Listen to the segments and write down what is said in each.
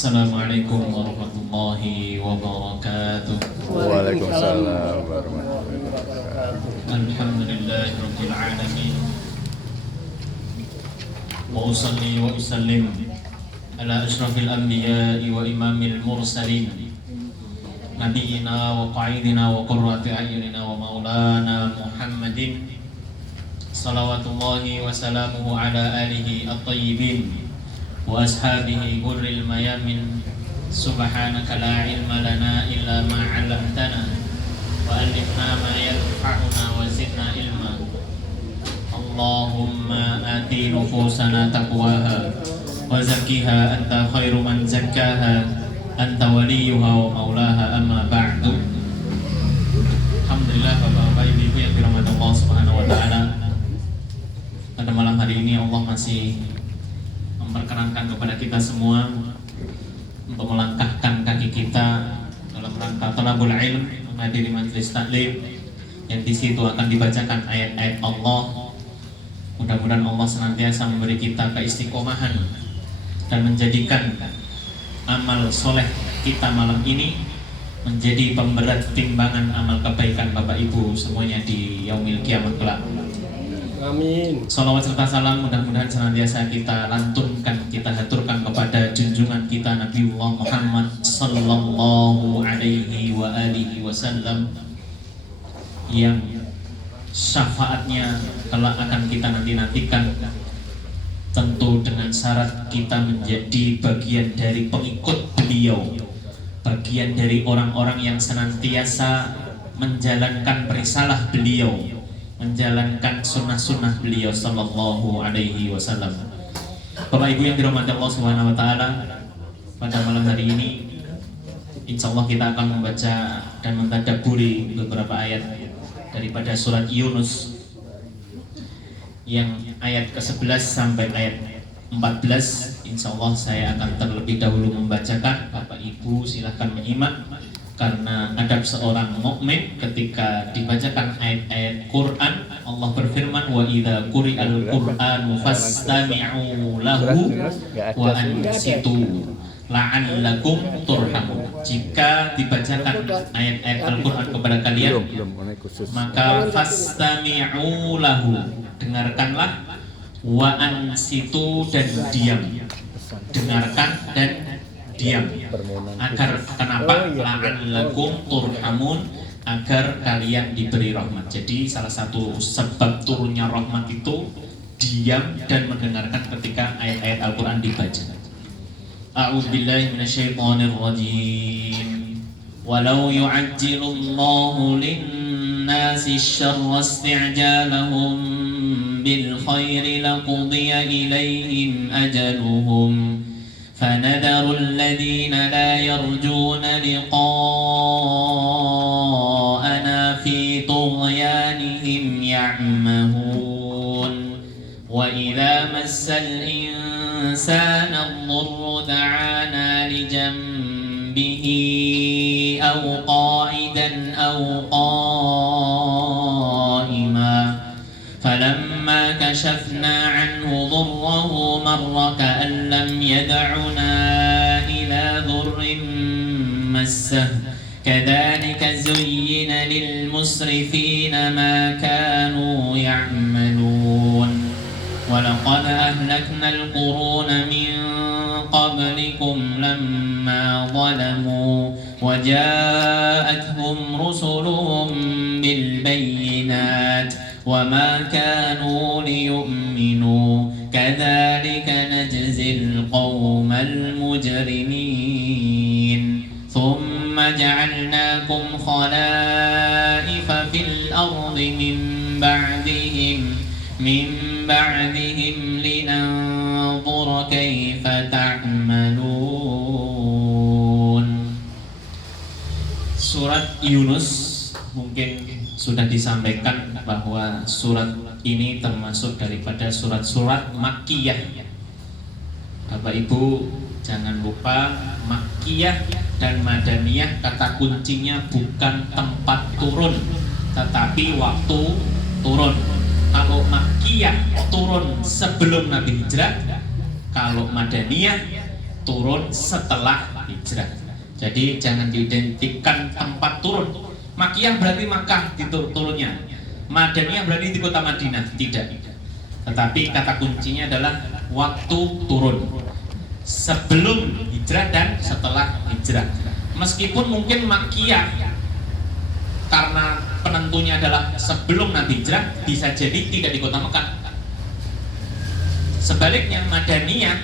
Assalamualaikum warahmatullahi wabarakatuh. Waalaikumsalam warahmatullahi wabarakatuh. Alhamdulillahi rabbil alamin. Wa usalli wa usallim ala asyrafil anbiya'i wa imamil mursalin nabiyina wa qa'idina wa qurrati a'yunina wa maulana Muhammadin salawatullahi wa salamuhu ala alihi at-tayyibin wa ashabihi gurril mayamin. Subhanaka la ilma lana illa ma 'allamtana wa 'allimna ma yanfa'una wa zidna ilma. Allahumma ati nufusana taqwaha wa zakkiha anta khairu man zakkaha anta waliyuha wa maulaha, amma ba'du. Alhamdulillah, Bapak Ibu yang dirahmati Allah Subhanahu wa taala. Pada malam hari ini Allah masih memperkenankan kepada kita semua untuk melangkahkan kaki kita dalam rangka thalabul ilm, menghadiri majelis taklim yang di situ akan dibacakan ayat-ayat Allah. Mudah-mudahan Allah senantiasa memberi kita keistiqomahan dan menjadikan amal soleh kita malam ini menjadi pemberat timbangan amal kebaikan Bapak Ibu semuanya di yaumil kiamat kelak. Amin. Salawat serta salam mudah-mudahan senantiasa kita lantunkan, kita haturkan kepada junjungan kita Nabiullah Muhammad sallallahu alaihi wa alihi wasallam yang syafaatnya kelak akan kita nantikan, tentu dengan syarat kita menjadi bagian dari pengikut beliau, bagian dari orang-orang yang senantiasa menjalankan perisalah beliau, menjalankan sunnah-sunnah beliau sallallahu alaihi wasallam. Bapak Ibu yang dirahmati Allah Subhanahu wa taala, pada malam hari ini insyaallah kita akan membaca dan mentadabburi beberapa ayat daripada surat Yunus yang ayat ke-11 sampai ayat 14. Insyaallah saya akan terlebih dahulu membacakan. Bapak Ibu silahkan menyimak, karena adab seorang mukmin ketika dibacakan ayat-ayat Quran. Allah berfirman, wa idza quri'al qur'anu fastami'u lahu wa ansitu la'allakum turhamun. Jika dibacakan ayat-ayat Al-Quran kepada kalian, maka fastami'u lahu, dengarkanlah, wa ansitu, dan diam. Dengarkan dan diam. Agar kenapa? La'allakum turhamun, agar kalian diberi rahmat. Jadi salah satu sebab turunnya rahmat itu diam dan mendengarkan ketika ayat-ayat Al-Quran dibaca. A'udzu billahi minasyaitonir rajim. Walau yu'ajjilullahu lin-nasi asy-syarra isti'jalahum bil khairi laqudiya ilaihim ajaluhum fanadharu alladhina la yarjuna liqa'ana fi tughyanihim ya'mahun. Wa idza massal الإنسان الضر دعانا لجنبه أو قاعدا أو قائما فلما كشفنا عنه ضره مر كأن لم يدعنا إلى ضر مسه كذلك زين للمسرفين ما كانوا يعملون. ولقد أهلكنا القرون من قبلكم لما ظلموا وجاءتهم رسلهم بالبينات وما كانوا ليؤمنوا كذلك نجزي القوم المجرمين. ثم جعلناكم خلائف في الأرض من بعدهم لننظر كيف تعملون. Surat Yunus mungkin sudah disampaikan bahwa surat ini termasuk daripada surat-surat Makkiyah. Bapak Ibu jangan lupa, Makkiyah dan Madaniyah kata kuncinya bukan tempat turun, tetapi waktu turun. Kalau Makkiyah turun sebelum Nabi hijrah, kalau Madaniyah turun setelah hijrah. Jadi jangan diidentikan tempat turun. Makkiyah berarti Makkah turunnya, Madaniyah berarti di kota Madinah, tidak. Tetapi kata kuncinya adalah waktu turun, sebelum hijrah dan setelah hijrah. Meskipun mungkin Makkiyah karena penentunya adalah sebelum Nabi hijrah, bisa jadi tidak di kota Mekah. Sebaliknya Madaniyah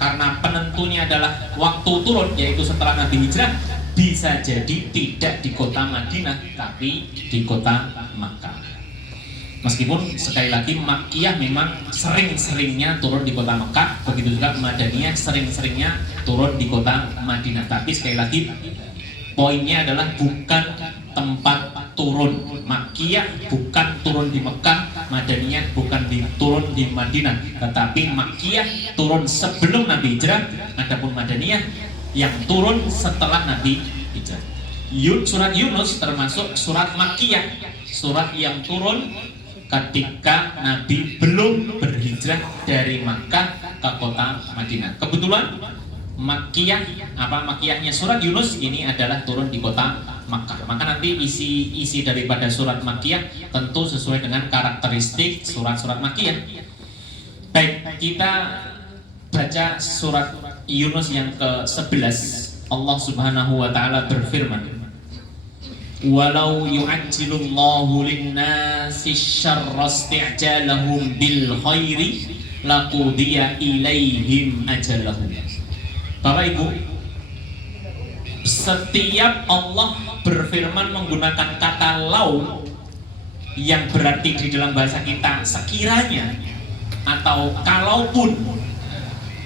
karena penentunya adalah waktu turun, yaitu setelah Nabi hijrah, bisa jadi tidak di kota Madinah tapi di kota Makkah. Meskipun sekali lagi Makkiyah memang sering-seringnya turun di kota Mekah, begitu juga Madaniyah sering-seringnya turun di kota Madinah. Tapi sekali lagi poinnya adalah bukan tempat turun. Makkiyah bukan turun di Mekah, Madaniyah bukan turun di Madinah, tetapi Makkiyah turun sebelum Nabi hijrah, adapun Madaniyah yang turun setelah Nabi hijrah. Surat Yunus termasuk surat Makkiyah, surat yang turun ketika Nabi belum berhijrah dari Makkah ke kota Madinah. Kebetulan Makkiyahnya surat Yunus ini adalah turun di kota Makkah. Maka nanti isi daripada surat Makkiyah tentu sesuai dengan karakteristik surat-surat Makkiyah. Baik, kita baca surat Yunus yang ke-11. Allah Subhanahu wa taala berfirman, "Walau yu'ajjilullahu lin-nasi syarra isti'jalahum bil khairi laqudiya ilaihim ajalahum." Bapak Ibu, setiap Allah berfirman menggunakan kata lau yang berarti di dalam bahasa kita sekiranya atau kalaupun.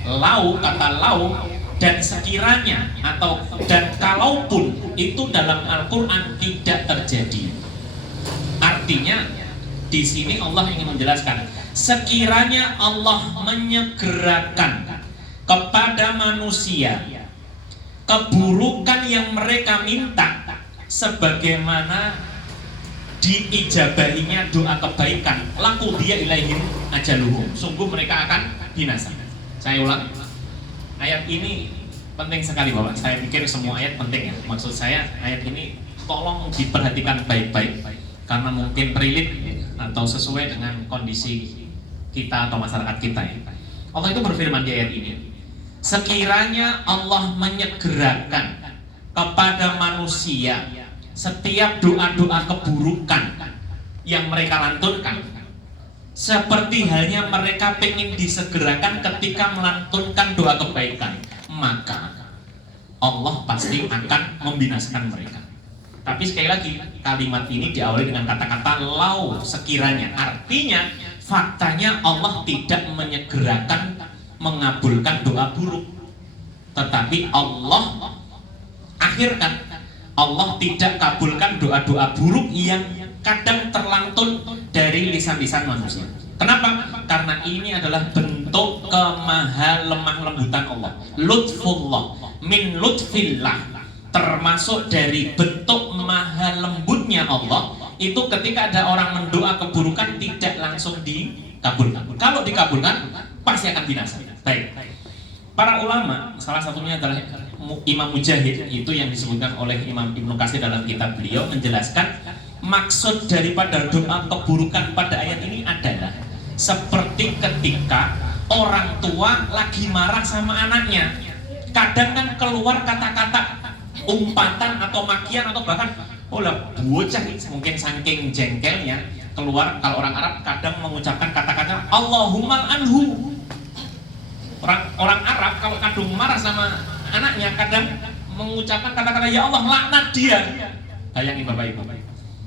Kata lau dan sekiranya atau dan kalaupun itu dalam Al-Quran tidak terjadi. Artinya di sini Allah ingin menjelaskan, sekiranya Allah menyegerakan kepada manusia keburukan yang mereka minta sebagaimana diijabahinya doa kebaikan, laku dia ilaihim ajaluhum, sungguh mereka akan binasa. Saya ulang, ayat ini penting sekali Bapak. Saya pikir semua ayat penting ya. Maksud saya ayat ini tolong diperhatikan baik-baik karena mungkin relate atau sesuai dengan kondisi kita atau masyarakat kita ya. Allah itu berfirman di ayat ini, sekiranya Allah menyegerakan kepada manusia setiap doa-doa keburukan yang mereka lantunkan, seperti halnya mereka ingin disegerakan ketika melantunkan doa kebaikan, maka Allah pasti akan membinasakan mereka. Tapi sekali lagi, kalimat ini diawali dengan kata-kata lau, sekiranya. Artinya, faktanya Allah tidak menyegerakan mengabulkan doa buruk, tetapi Allah akhirkan, Allah tidak kabulkan doa-doa buruk yang kadang terlantun dari lisan-lisan manusia. Kenapa? Karena ini adalah bentuk lemah lembutan Allah, lutfullah, min lutfillah, termasuk dari bentuk maha lembutnya Allah itu ketika ada orang mendoa keburukan tidak langsung dikabulkan. Kalau dikabulkan pasti akan binasa. Baik. Para ulama, salah satunya adalah Imam Mujahid, itu yang disebutkan oleh Imam Ibnu Katsir dalam kitab beliau, menjelaskan maksud daripada doa keburukan pada ayat ini adalah seperti ketika orang tua lagi marah sama anaknya, kadang kan keluar kata-kata umpatan atau makian atau bahkan bocah mungkin saking jengkelnya keluar. Kalau orang Arab kadang mengucapkan kata-kata Allahumma anhu. Orang Arab kalau kadung marah sama anaknya kadang mengucapkan kata-kata ya Allah laknat dia. Bayangin Bapak Ibu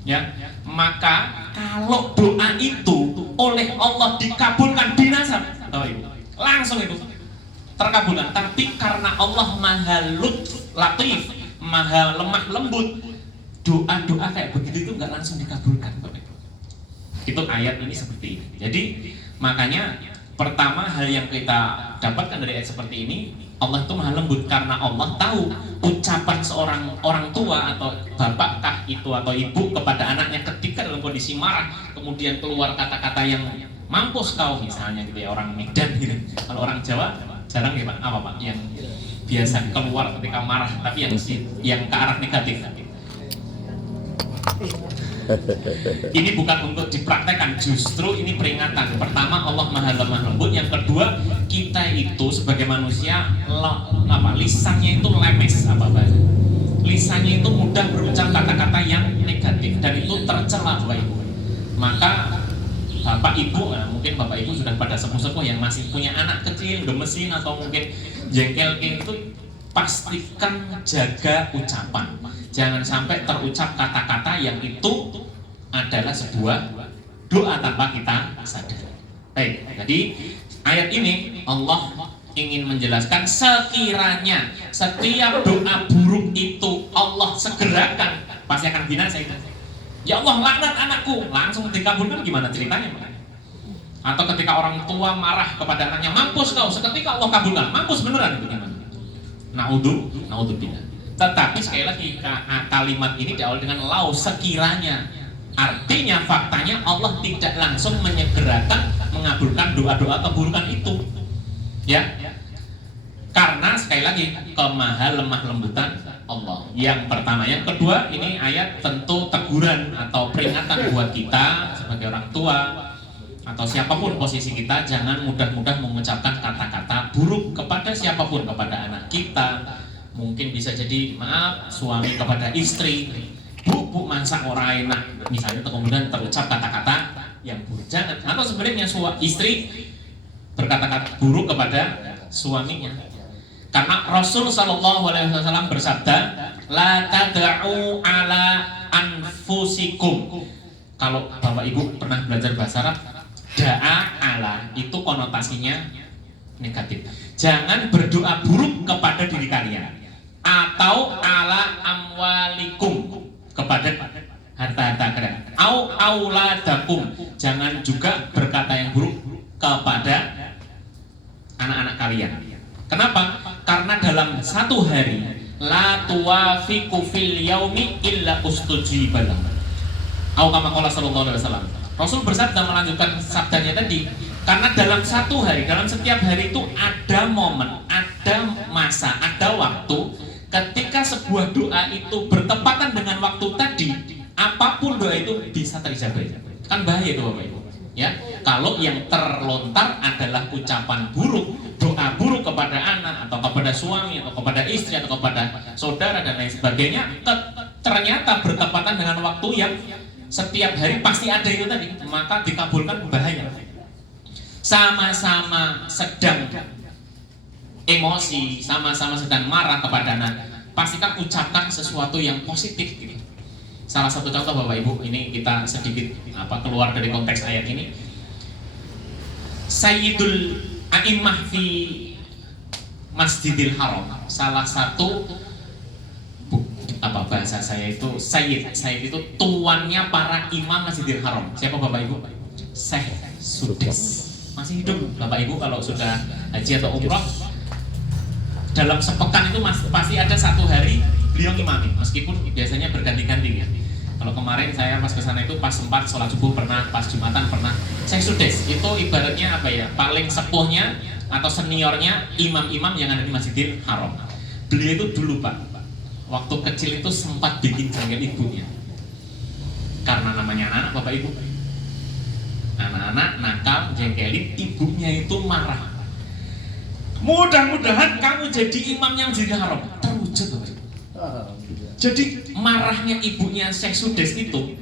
ya. Maka kalau doa itu oleh Allah dikabulkan binasa Bapak Ibu, langsung itu terkabulkan. Tapi karena Allah maha latif, maha lemah lembut, doa-doa kayak begitu itu nggak langsung dikabulkan Bapak Ibu. Itu ayat ini seperti ini. Jadi makanya pertama hal yang kita dapatkan dari ayat seperti ini, Allah itu maha lembut karena Allah tahu ucapan seorang orang tua atau bapak kah itu atau ibu kepada anaknya ketika dalam kondisi marah kemudian keluar kata-kata yang mampus kau misalnya gitu ya, orang Medan gitu. Kalau orang Jawa Jarang ya Pak, apa Pak yang biasa keluar ketika marah tapi yang ke arah negatif? Ini bukan untuk dipraktekkan, justru ini peringatan. Pertama, Allah Maha Lemah Lembut. Yang kedua, kita itu sebagai manusia lisannya itu lemes, lisannya itu mudah berucap kata-kata yang negatif dan itu tercela Bapak Ibu. Maka Bapak Ibu, mungkin Bapak Ibu sudah pada sepuh-sepuh yang masih punya anak kecil, gemesin atau mungkin jengkel itu, pastikan jaga ucapan. Jangan sampai terucap kata-kata yang itu adalah sebuah doa tanpa kita sadar. Baik, jadi ayat ini Allah ingin menjelaskan sekiranya setiap doa buruk itu Allah segerakan, pasti akan binasa itu. Ya Allah laknat anakku, langsung dikabulkan, gimana ceritanya? Atau ketika orang tua marah kepada anaknya, mampus kau, seketika Allah kabulkan, mampus beneran itu gimana? Naudzubillah. Tetapi sekali lagi kalimat ini diawali dengan lau, sekiranya. Artinya faktanya Allah tidak langsung menyegerakan mengabulkan doa-doa keburukan itu. Ya. Karena sekali lagi kemaha lemah lembutan Allah. Yang pertama, yang kedua, ini ayat tentu teguran atau peringatan buat kita sebagai orang tua atau siapapun posisi kita, jangan mudah-mudah mengucapkan kata-kata buruk kepada siapapun, kepada anak kita. Mungkin bisa jadi maaf suami kepada istri, bu masak orang enak, misalnya, kemudian terucap kata-kata yang buruk. Jangan. Atau sebenarnya istri berkata-kata buruk kepada suaminya. Karena Rasul Shallallahu Alaihi Wasallam bersabda, la tad'u ala anfusikum. Kalau Bapak Ibu pernah belajar bahasa Arab, da'a ala itu konotasinya negatif. Jangan berdoa buruk kepada diri kalian. Atau ala amwalikum, kepada harta-harta kalian. Au auladakum, jangan juga berkata yang buruk kepada anak-anak kalian. Kenapa? Karena dalam satu hari la tuwafiqu fil yaumi illa ustujiba lahu. Au kama qala sallallahu alaihi wasallam. Rasul bersabda, melanjutkan sabdanya tadi, karena dalam satu hari, dalam setiap hari itu ada momen, ada masa, ada waktu ketika sebuah doa itu bertepatan dengan waktu tadi, apapun doa itu bisa terijabah. Kan bahaya itu Bapak Ibu. Ya, kalau yang terlontar adalah ucapan buruk, doa buruk kepada anak atau kepada suami atau kepada istri atau kepada saudara dan lain sebagainya, ternyata bertepatan dengan waktu yang setiap hari pasti ada itu tadi, maka dikabulkan, bahaya. Sama-sama sedang emosi, sama-sama sedang marah kepada anak, pastikan ucapkan sesuatu yang positif. Salah satu contoh Bapak Ibu, ini kita sedikit keluar dari konteks ayat ini. Sayyidul A'immah fi Masjidil Haram, salah satu bahasa saya itu Sayyid itu tuannya para imam Masjidil Haram. Siapa Bapak Ibu? Syekh Sudes. Masih hidup Bapak Ibu. Kalau sudah haji atau umroh, dalam sepekan itu pasti ada satu hari beliau ngimami, meskipun biasanya berganti-ganti ya. Kalau kemarin saya pas kesana itu pas sempat sholat subuh pernah, pas Jumatan pernah. Syekh Sudes itu ibaratnya paling sepuhnya atau seniornya imam-imam yang ada di Masjidil Haram. Beliau itu dulu Pak, waktu kecil itu sempat bikin jengkel ibunya. Karena namanya anak Bapak Ibu, anak-anak nakal jengkelin ibunya itu marah. Mudah-mudahan kamu jadi imamnya Masjidil Haram. Terwujud Bapak Ibu. Jadi marahnya ibunya Syekh Sudes itu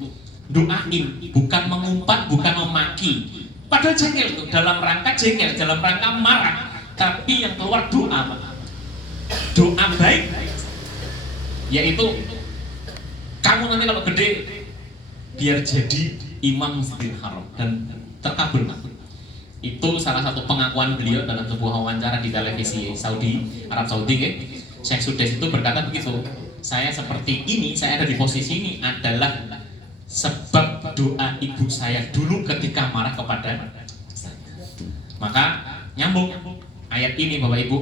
doain, bukan mengumpat, bukan memaki. Padahal jengkel itu dalam rangka jengkel, dalam rangka marah, tapi yang keluar doa, doa baik, yaitu kamu nanti kalau gede biar jadi imam Masjidil Haram, dan terkabul. Itu salah satu pengakuan beliau dalam sebuah wawancara di televisi Saudi, Arab Saudi ya. Syekh Sudes itu berkata begitu, saya seperti ini, saya ada di posisi ini adalah sebab doa ibu saya dulu ketika marah kepada saya. Maka nyambung ayat ini Bapak Ibu,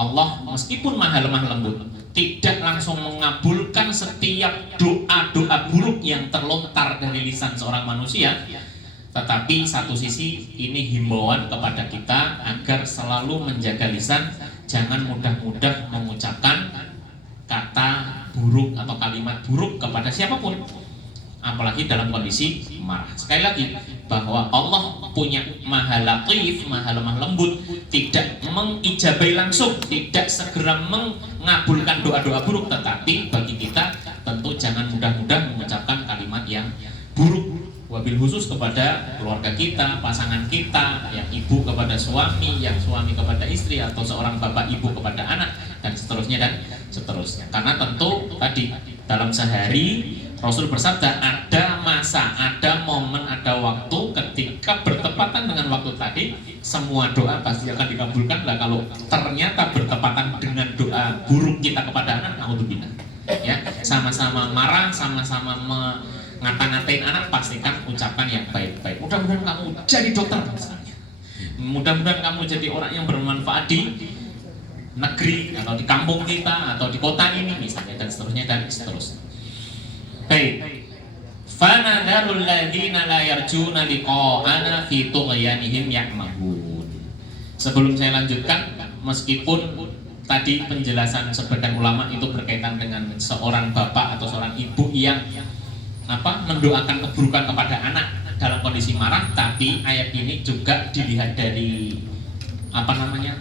Allah meskipun maha lemah lembut tidak langsung mengabulkan setiap doa-doa buruk yang terlontar dari lisan seorang manusia, Tetapi satu sisi ini himbauan kepada kita agar selalu menjaga lisan, jangan mudah-mudah mengucapkan kata buruk atau kalimat buruk kepada siapapun, apalagi dalam kondisi marah. Sekali lagi, bahwa Allah punya maha latif, maha lemah lembut, tidak mengijabai langsung, tidak segera mengabulkan doa-doa buruk, tetapi bagi kita tentu jangan mudah-mudah mengucapkan kalimat yang buruk, wabil khusus kepada keluarga kita, pasangan kita, yang ibu kepada suami, yang suami kepada istri, atau seorang bapak ibu kepada anak, dan seterusnya dan seterusnya. Karena tentu tadi dalam sehari Rasul bersabda, ada masa, ada momen, ada waktu ketika bertepatan dengan waktu tadi, semua doa pasti akan dikabulkan. Lah kalau ternyata bertepatan dengan doa buruk kita kepada anak, naudzubillah, ya, sama-sama marah, sama-sama ngata-ngatain anak, pastikan ucapkan yang baik-baik. Mudah-mudahan kamu jadi dokter misalnya, mudah-mudahan kamu jadi orang yang bermanfaat di negeri atau di kampung kita atau di kota ini misalnya, dan seterusnya dan seterusnya. Baik. Fanadharul ladzina la yarjuna liqa'ana fi tughyanihim ya'mahun. Sebelum saya lanjutkan, meskipun tadi penjelasan sebagian ulama itu berkaitan dengan seorang bapak atau seorang ibu yang mendoakan keburukan kepada anak dalam kondisi marah, tapi ayat ini juga dilihat dari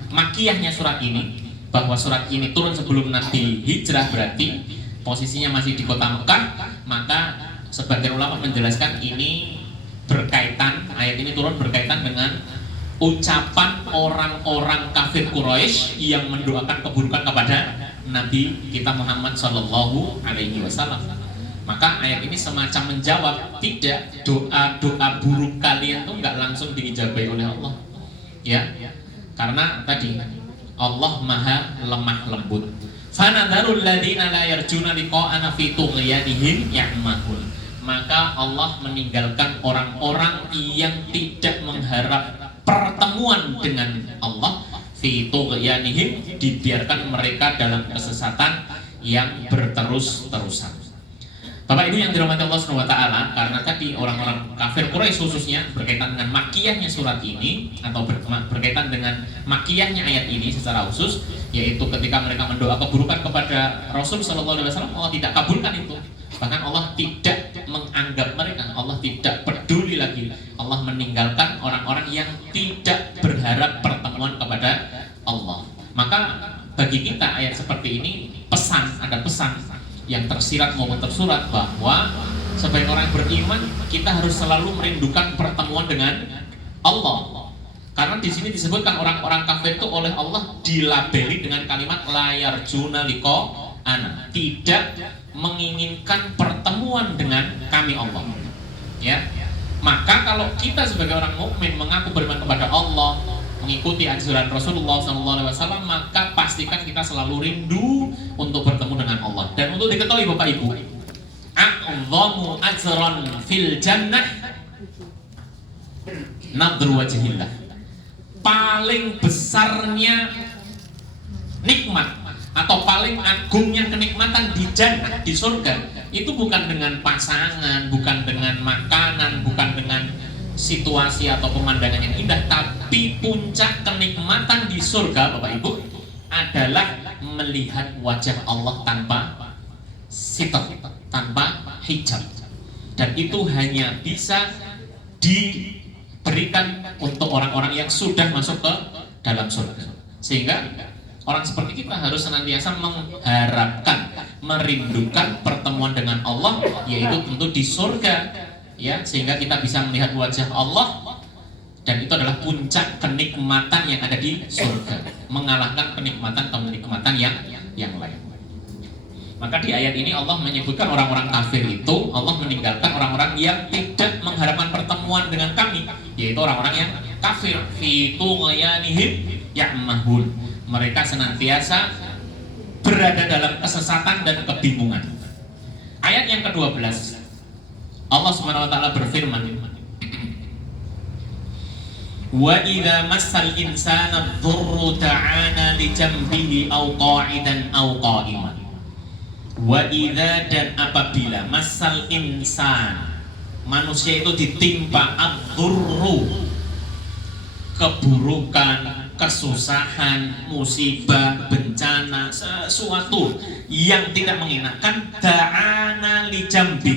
makiyahnya surat ini, bahwa surat ini turun sebelum Nabi hijrah, berarti posisinya masih di kota Mekah. Maka sebagian ulama menjelaskan ini berkaitan, ayat ini turun berkaitan dengan ucapan orang-orang kafir Quraisy yang mendoakan keburukan kepada Nabi kita Muhammad Shallallahu Alaihi Wasallam. Maka ayat ini semacam menjawab, tidak, doa buruk kalian tuh nggak langsung diijabai oleh Allah, ya, karena tadi Allah maha lemah lembut. Fanadharul ladzina la yarjuna liqa'ana fi tughyanihim ya'mahun. Maka Allah meninggalkan orang-orang yang tidak mengharap pertemuan dengan Allah, fi tughyanihim, dibiarkan mereka dalam kesesatan yang berterus-terusan. Bapak Ibu yang dirahmati Allah Subhanahu wa taala, karena tadi orang-orang kafir Quraisy khususnya berkaitan dengan makiyahnya surat ini atau berkaitan dengan makiyahnya ayat ini secara khusus, yaitu ketika mereka mendoa keburukan kepada Rasul sallallahu alaihi wasallam, Allah tidak kabulkan itu. Bahkan Allah tidak menganggap mereka, Allah tidak peduli lagi. Allah meninggalkan orang-orang yang tidak berharap pertemuan kepada Allah. Maka bagi kita ayat seperti ini ada pesan yang tersirat maupun tersurat, bahwa sebagai orang beriman kita harus selalu merindukan pertemuan dengan Allah. Karena di sini disebutkan orang-orang kafir itu oleh Allah dilabeli dengan kalimat la yarjuna liqa'ana, tidak menginginkan pertemuan dengan kami Allah. Ya. Maka kalau kita sebagai orang mukmin mengaku beriman kepada Allah, mengikuti anjuran Rasulullah SAW, maka pastikan kita selalu rindu untuk bertemu dengan Allah. Dan untuk diketahui Bapak Ibu, a'dhamu ajran fil jannah nadru wajhillah. Paling besarnya nikmat atau paling agungnya kenikmatan di jannah, di surga, itu bukan dengan pasangan, bukan dengan makanan, bukan dengan situasi atau pemandangan yang indah, tapi puncak kenikmatan di surga Bapak Ibu adalah melihat wajah Allah tanpa sitar, tanpa hijab. Dan itu hanya bisa diberikan untuk orang-orang yang sudah masuk ke dalam surga. Sehingga orang seperti kita harus senantiasa mengharapkan, merindukan pertemuan dengan Allah, yaitu tentu di surga, ya, sehingga kita bisa melihat wajah Allah, dan itu adalah puncak kenikmatan yang ada di surga, mengalahkan kenikmatan yang lain. Maka di ayat ini Allah menyebutkan orang-orang kafir itu, Allah meninggalkan orang-orang yang tidak mengharapkan pertemuan dengan kami, yaitu orang-orang yang kafir, fi tughyanihim ya'mahun. Mereka senantiasa berada dalam kesesatan dan kebingungan. Ayat yang ke-12, Allah Subhanahu wa taala berfirman, wa idza massal insana dhurru ta'ana li jambihi aw qa'idan aw qa'iman. Wa idza, dan apabila massal insan manusia itu ditimpa ad-dhurru, keburukan, kesusahan, musibah, bencana, sesuatu yang tidak mengenakan, da'ana li jambi,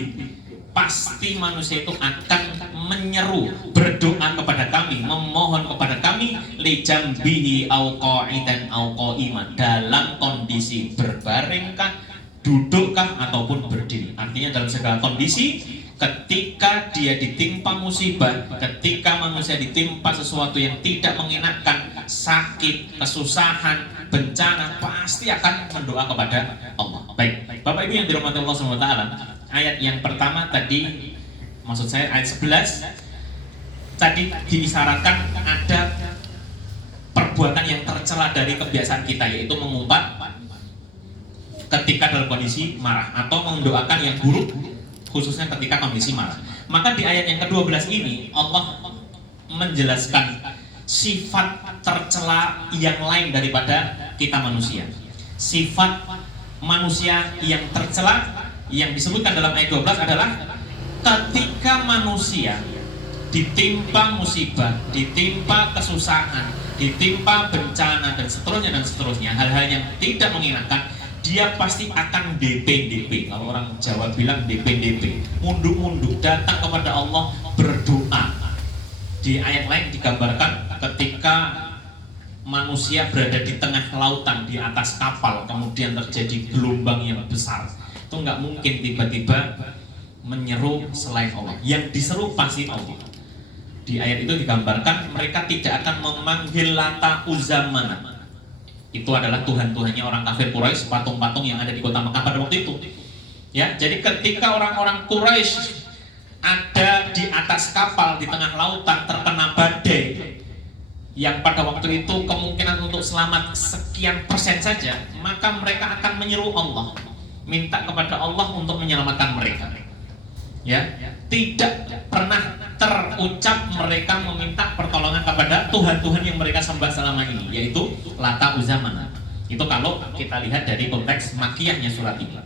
pasti manusia itu akan menyeru, berdoa kepada kami, memohon kepada kami, li jambihi au qa'idan au qa'iman, dalam kondisi berbaringkah, dudukkah ataupun berdiri. Artinya dalam segala kondisi, ketika dia ditimpa musibah, ketika manusia ditimpa sesuatu yang tidak mengenakan, sakit, kesusahan, bencana, pasti akan mendoa kepada Allah. Baik, Bapak Ibu yang dirahmati Allah SWT, ayat yang pertama tadi, maksud saya ayat 11, tadi diisyaratkan ada perbuatan yang tercela dari kebiasaan kita, yaitu mengumpat ketika dalam kondisi marah atau mendoakan yang buruk, khususnya ketika kondisi marah. Maka di ayat yang ke-12 ini Allah menjelaskan sifat tercela yang lain daripada kita manusia. Sifat manusia yang tercela yang disebutkan dalam ayat 12 adalah ketika manusia ditimpa musibah, ditimpa kesusahan, ditimpa bencana dan seterusnya, hal-hal yang tidak mengenakan, dia pasti akan DP. Kalau orang Jawa bilang DP, munduk-munduk, datang kepada Allah berdoa. Di ayat lain digambarkan ketika manusia berada di tengah lautan, di atas kapal, kemudian terjadi gelombang yang besar, itu nggak mungkin tiba-tiba menyeru selain Allah. Yang diseru pasti Allah. Di ayat itu digambarkan mereka tidak akan memanggil Lata, Uzza, Manat. Itu adalah tuhan-tuhannya orang kafir Quraisy, patung-patung yang ada di kota Makkah pada waktu itu. Ya, jadi ketika orang-orang Quraisy ada di atas kapal di tengah lautan terkena badai yang pada waktu itu kemungkinan untuk selamat sekian persen saja, maka mereka akan menyeru Allah, minta kepada Allah untuk menyelamatkan mereka. Ya, tidak pernah terucap mereka meminta pertolongan kepada Tuhan-Tuhan yang mereka sembah selama ini, yaitu Lata, Uzza, Manat. Itu kalau kita lihat dari konteks makiyahnya surat ini.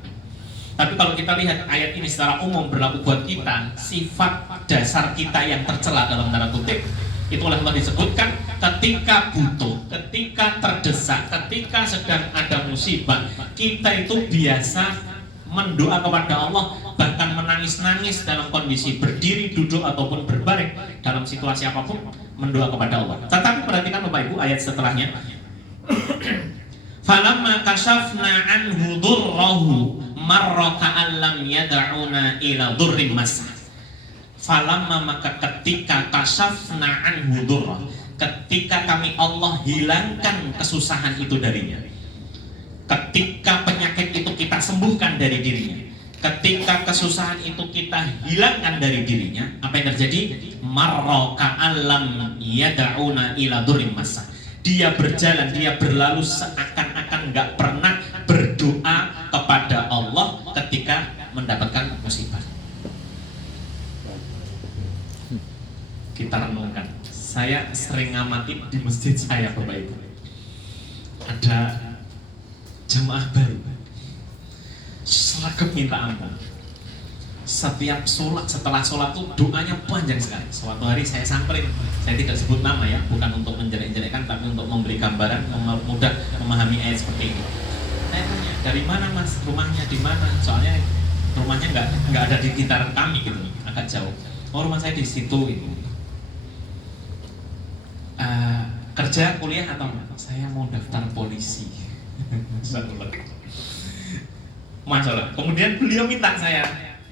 Tapi kalau kita lihat ayat ini secara umum berlaku buat kita, sifat dasar kita yang tercela dalam tanda kutip, itu oleh Allah disebutkan ketika butuh, ketika terdesak, ketika sedang ada musibah, kita itu biasa mendoa kepada Allah, bahkan menangis-nangis dalam kondisi berdiri, duduk ataupun berbaring, dalam situasi apapun mendoa kepada Allah. Tetapi perhatikan Bapak Ibu ayat setelahnya. Falamma kashafna anhu dhurrahu marra ka'an lam yad'una ila dhurrin massa. Falamma, maka ketika kashafna anhu dhurrah, ketika kami Allah hilangkan kesusahan itu darinya, ketika penyakit itu kita sembuhkan dari dirinya, ketika kesusahan itu kita hilangkan dari dirinya, apa yang terjadi? Marra ka'allam yad'una ila dhurrin massa. Dia berjalan, dia berlalu seakan-akan nggak pernah berdoa kepada Allah ketika mendapatkan musibah. Kita renungkan. Saya sering ngamati di masjid saya, Bapak Ibu. Ada jemaah baru, seragam minta ampun. Setiap sholat, setelah sholat tuh doanya panjang sekali. Suatu hari saya samperin, saya tidak sebut nama ya, bukan untuk menjelek-jelekkan, tapi untuk memberi gambaran, mudah memahami ayat seperti ini. Saya tanya, dari mana mas? Rumahnya di mana? Soalnya rumahnya nggak ada di sekitaran kami gitu, agak jauh. Oh, rumah saya di situ itu. Kerja, kuliah atau apa? Saya mau daftar polisi. Masalah. Kemudian beliau minta saya,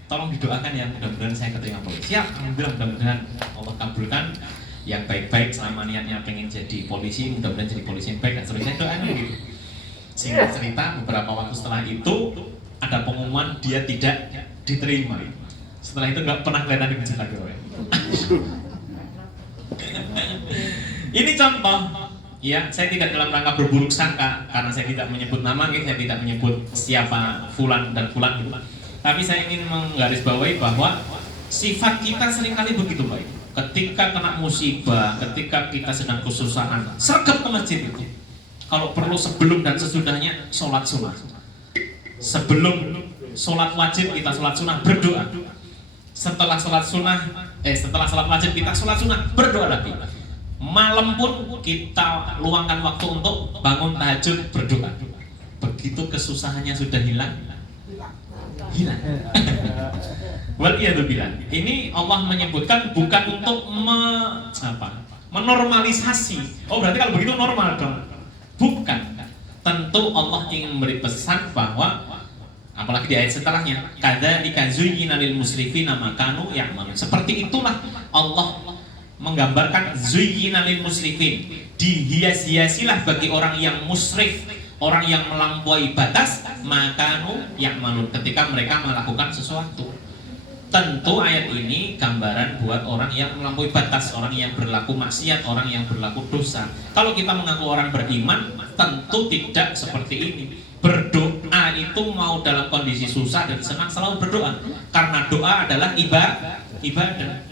tolong didoakan ya, mudah-mudahan saya keterima polisi. Siap, alhamdulillah, mudah-mudahan Allah kabulkan yang baik-baik selama niatnya pengen jadi polisi, mudah-mudahan jadi polisi yang baik dan seterusnya. Doain gitu. Singkat cerita, beberapa waktu setelah itu ada pengumuman dia tidak diterima. Setelah itu nggak pernah kelihatan di masjid lagi. Ini contoh, ya, saya tidak dalam rangka berburuk sangka karena saya tidak menyebut nama, saya tidak menyebut siapa fulan dan fulan gitu. Tapi saya ingin menggarisbawahi bahwa sifat kita seringkali begitu baik. Ketika kena musibah, ketika kita sedang kesusahan, sergap ke masjid itu. Kalau perlu sebelum dan sesudahnya sholat sunnah. Sebelum sholat wajib kita sholat sunnah berdoa. setelah sholat wajib kita sholat sunnah, berdoa lagi. Malam pun kita luangkan waktu untuk bangun tahajud, berdoa. Begitu kesusahannya sudah hilang. Waliyadzubillah. Ini Allah menyebutkan bukan untuk menormalisasi. Oh berarti kalau begitu normal dong? Bukan. Tentu Allah ingin memberi pesan bahwa, apalagi di ayat setelahnya, kadzalika zuyyina lil musrifina ma kanu ya'malun. Seperti itulah Allah menggambarkan zuyyina lil musrifin, dihias-hiasilah bagi orang yang musrif, orang yang melampaui batas, makanu ya'malun, ketika mereka melakukan sesuatu. Tentu ayat ini gambaran buat orang yang melampaui batas, orang yang berlaku maksiat, orang yang berlaku dosa. Kalau kita mengaku orang beriman, tentu tidak seperti ini. Berdoa itu mau dalam kondisi susah dan senang selalu berdoa, karena doa adalah ibadah.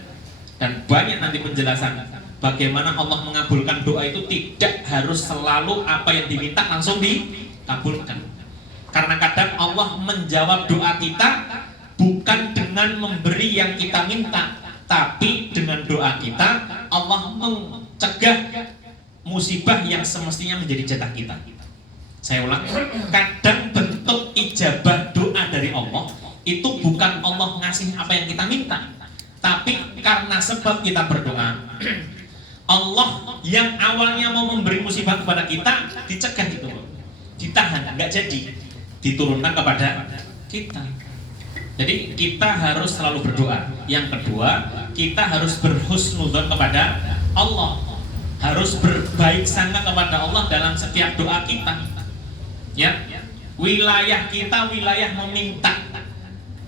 Dan banyak nanti penjelasan bagaimana Allah mengabulkan doa itu tidak harus selalu apa yang diminta langsung dikabulkan. Karena kadang Allah menjawab doa kita bukan dengan memberi yang kita minta, tapi dengan doa kita Allah mencegah musibah yang semestinya menjadi jatah kita. Saya ulang, kadang bentuk ijabah doa dari Allah itu bukan Allah ngasih apa yang kita minta, tapi karena sebab kita berdoa, Allah yang awalnya mau memberi musibah kepada kita dicegah itu, ditahan, nggak jadi diturunkan kepada kita. Jadi kita harus selalu berdoa. Yang kedua, kita harus berhusnudzon kepada Allah, harus berbaik sangka kepada Allah dalam setiap doa kita. Ya, wilayah kita wilayah meminta,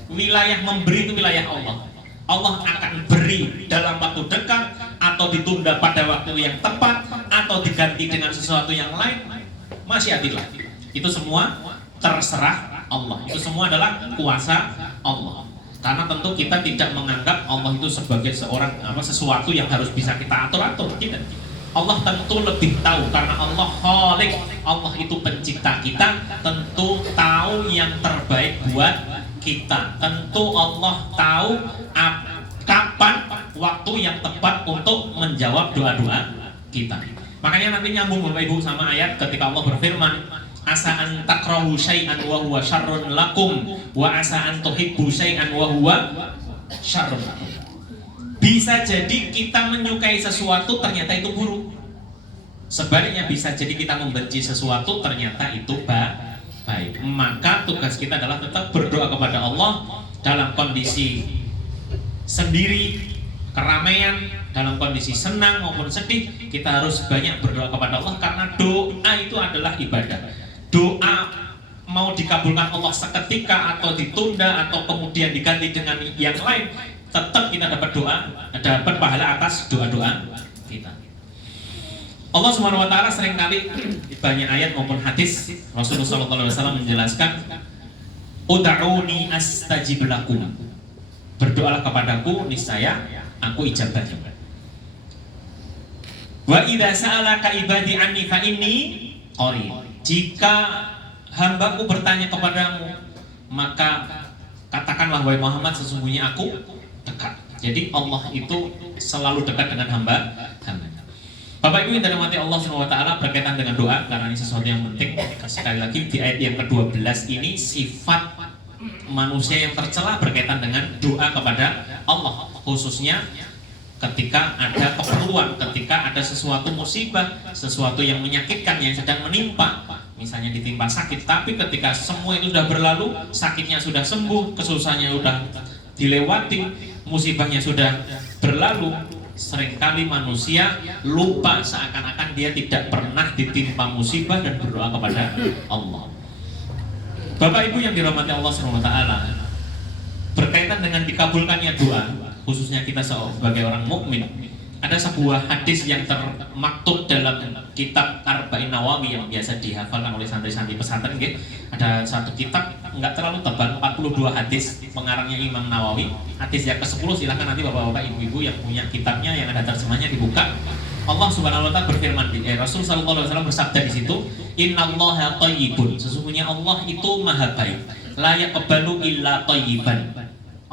wilayah memberi itu wilayah Allah. Allah akan beri dalam waktu dekat, atau ditunda pada waktu yang tepat, atau diganti dengan sesuatu yang lain. Masyiatillah. Itu semua terserah Allah. Itu semua adalah kuasa Allah. Karena tentu kita tidak menganggap Allah itu sebagai sesuatu yang harus bisa kita atur-atur. Tidak. Allah tentu lebih tahu, karena Allah Khaliq, Allah itu pencipta kita, tentu tahu yang terbaik buat kita. Tentu Allah tahu kapan waktu yang tepat untuk menjawab doa-doa kita. Makanya nanti nyambung Bapak Ibu sama ayat ketika Allah berfirman, asa an takrahu syai'an wa huwa syarrun lakum wa asa an tuhibbu syai'an wa huwa syarrun lakum. Bisa jadi kita menyukai sesuatu ternyata itu buruk. Sebaliknya bisa jadi kita membenci sesuatu ternyata itu baik. Maka tugas kita adalah tetap berdoa kepada Allah dalam kondisi sendiri, keramaian, dalam kondisi senang maupun sedih. Kita harus banyak berdoa kepada Allah, karena doa itu adalah ibadah. Doa mau dikabulkan Allah seketika atau ditunda atau kemudian diganti dengan yang lain, tetap kita dapat pahala atas doa-doa kita. Allah Subhanahu wa taala seringkali di banyak ayat maupun hadis Rasulullah SAW menjelaskan, ud'uni astajib lakum. Berdoalah kepadaku, niscaya aku ijabah. Wa idza sa'alaka ibadi anni fa inni qarib. Jika hambaku bertanya kepadamu, maka katakanlah wahai Muhammad, sesungguhnya aku dekat. Jadi Allah itu selalu dekat dengan hamba-hamba. Bapak Ibu yang dirahmati Allah Subhanahu wa taala, berkaitan dengan doa, karena ini sesuatu yang penting. Sekali lagi di ayat yang ke-12 ini sifat manusia yang tercela berkaitan dengan doa kepada Allah, khususnya ketika ada keperluan, ketika ada sesuatu musibah, sesuatu yang menyakitkan yang sedang menimpa, misalnya ditimpa sakit, tapi ketika semua itu sudah berlalu, sakitnya sudah sembuh, kesusahannya sudah dilewati, musibahnya sudah berlalu, seringkali manusia lupa seakan-akan dia tidak pernah ditimpa musibah dan berdoa kepada Allah. Bapak Ibu yang dirahmati Allah SWT, berkaitan dengan dikabulkannya doa, khususnya kita sebagai orang mukmin, ada sebuah hadis yang termaktub dalam kitab Arba'in Nawawi yang biasa dihafalkan oleh santri-santri pesantren. Ada satu kitab nggak terlalu tebal, 42 hadis, pengarangnya Imam Nawawi. Hadis yang ke-10 silahkan nanti bapak-bapak ibu-ibu yang punya kitabnya, yang ada terjemahnya dibuka. Allah Subhanahu wa taala berfirman, Rasul sallallahu alaihi wasallam bersabda di situ, innallaha thayyibun, sesungguhnya Allah itu maha baik, la yaqbalu illa thayyiban.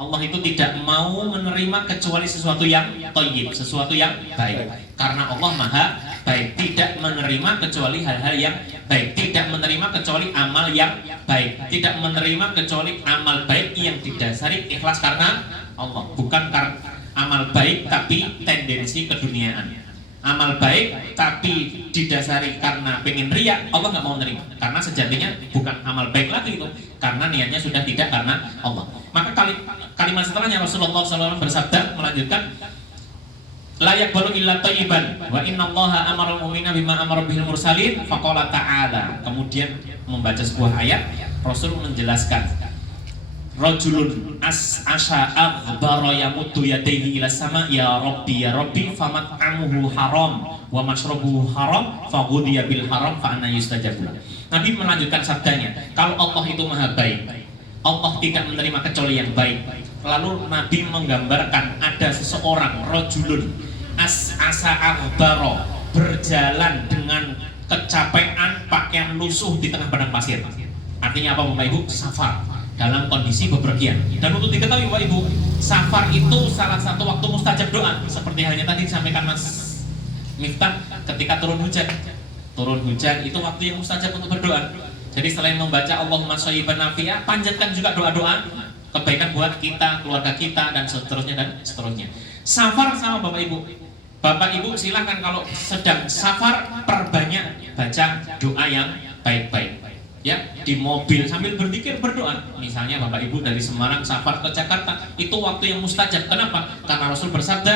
Allah itu tidak mau menerima kecuali sesuatu yang thayyib, sesuatu yang baik. Karena Allah Maha baik, tidak menerima kecuali hal-hal yang baik, tidak menerima kecuali amal yang baik, tidak menerima kecuali amal baik yang didasari ikhlas karena Allah, bukan karena amal baik tapi tendensi keduniaan. Amal baik tapi didasari karena pengen riya, Allah nggak mau menerima, karena sejatinya bukan amal baik lagi itu, karena niatnya sudah tidak karena Allah. Maka kalimat setelahnya Rasulullah SAW bersabda melanjutkan, la yaqbalu illa thayyiban wa innallaha amara al-mu'mina bima amara bihil mursalin faqala ta'ala. Kemudian membaca sebuah ayat, Rasul menjelaskan, rajulun as'a aghbara yamuddu yadayhi ila sama ya rabbi famat'amuhu haram wa mashrabuhu haram faghudhiya bil haram fa anna yustajabu. Nabi melanjutkan sabdanya, kalau Allah itu Maha baik, Allah tidak menerima kecuali yang baik. Lalu Nabi menggambarkan ada seseorang, rajulun as'a aghbara, berjalan dengan kecapean, pakaian lusuh di tengah padang pasir. Artinya apa Bapak Ibu? Safar, dalam kondisi bepergian. Dan untuk diketahui Bapak Ibu, safar itu salah satu waktu mustajab doa, seperti halnya tadi disampaikan Mas Miftah ketika turun hujan. Turun hujan itu waktu yang mustajab untuk berdoa. Jadi selain membaca Allahumma shayyiban nafi'ah, panjatkan juga doa-doa kebaikan buat kita, keluarga kita, dan seterusnya dan seterusnya. Safar sama Bapak Ibu. Bapak Ibu silakan kalau sedang safar perbanyak baca doa yang baik-baik. Ya, di mobil sambil berzikir berdoa. Misalnya Bapak Ibu dari Semarang safar ke Jakarta, itu waktu yang mustajab. Kenapa? Karena Rasul bersabda,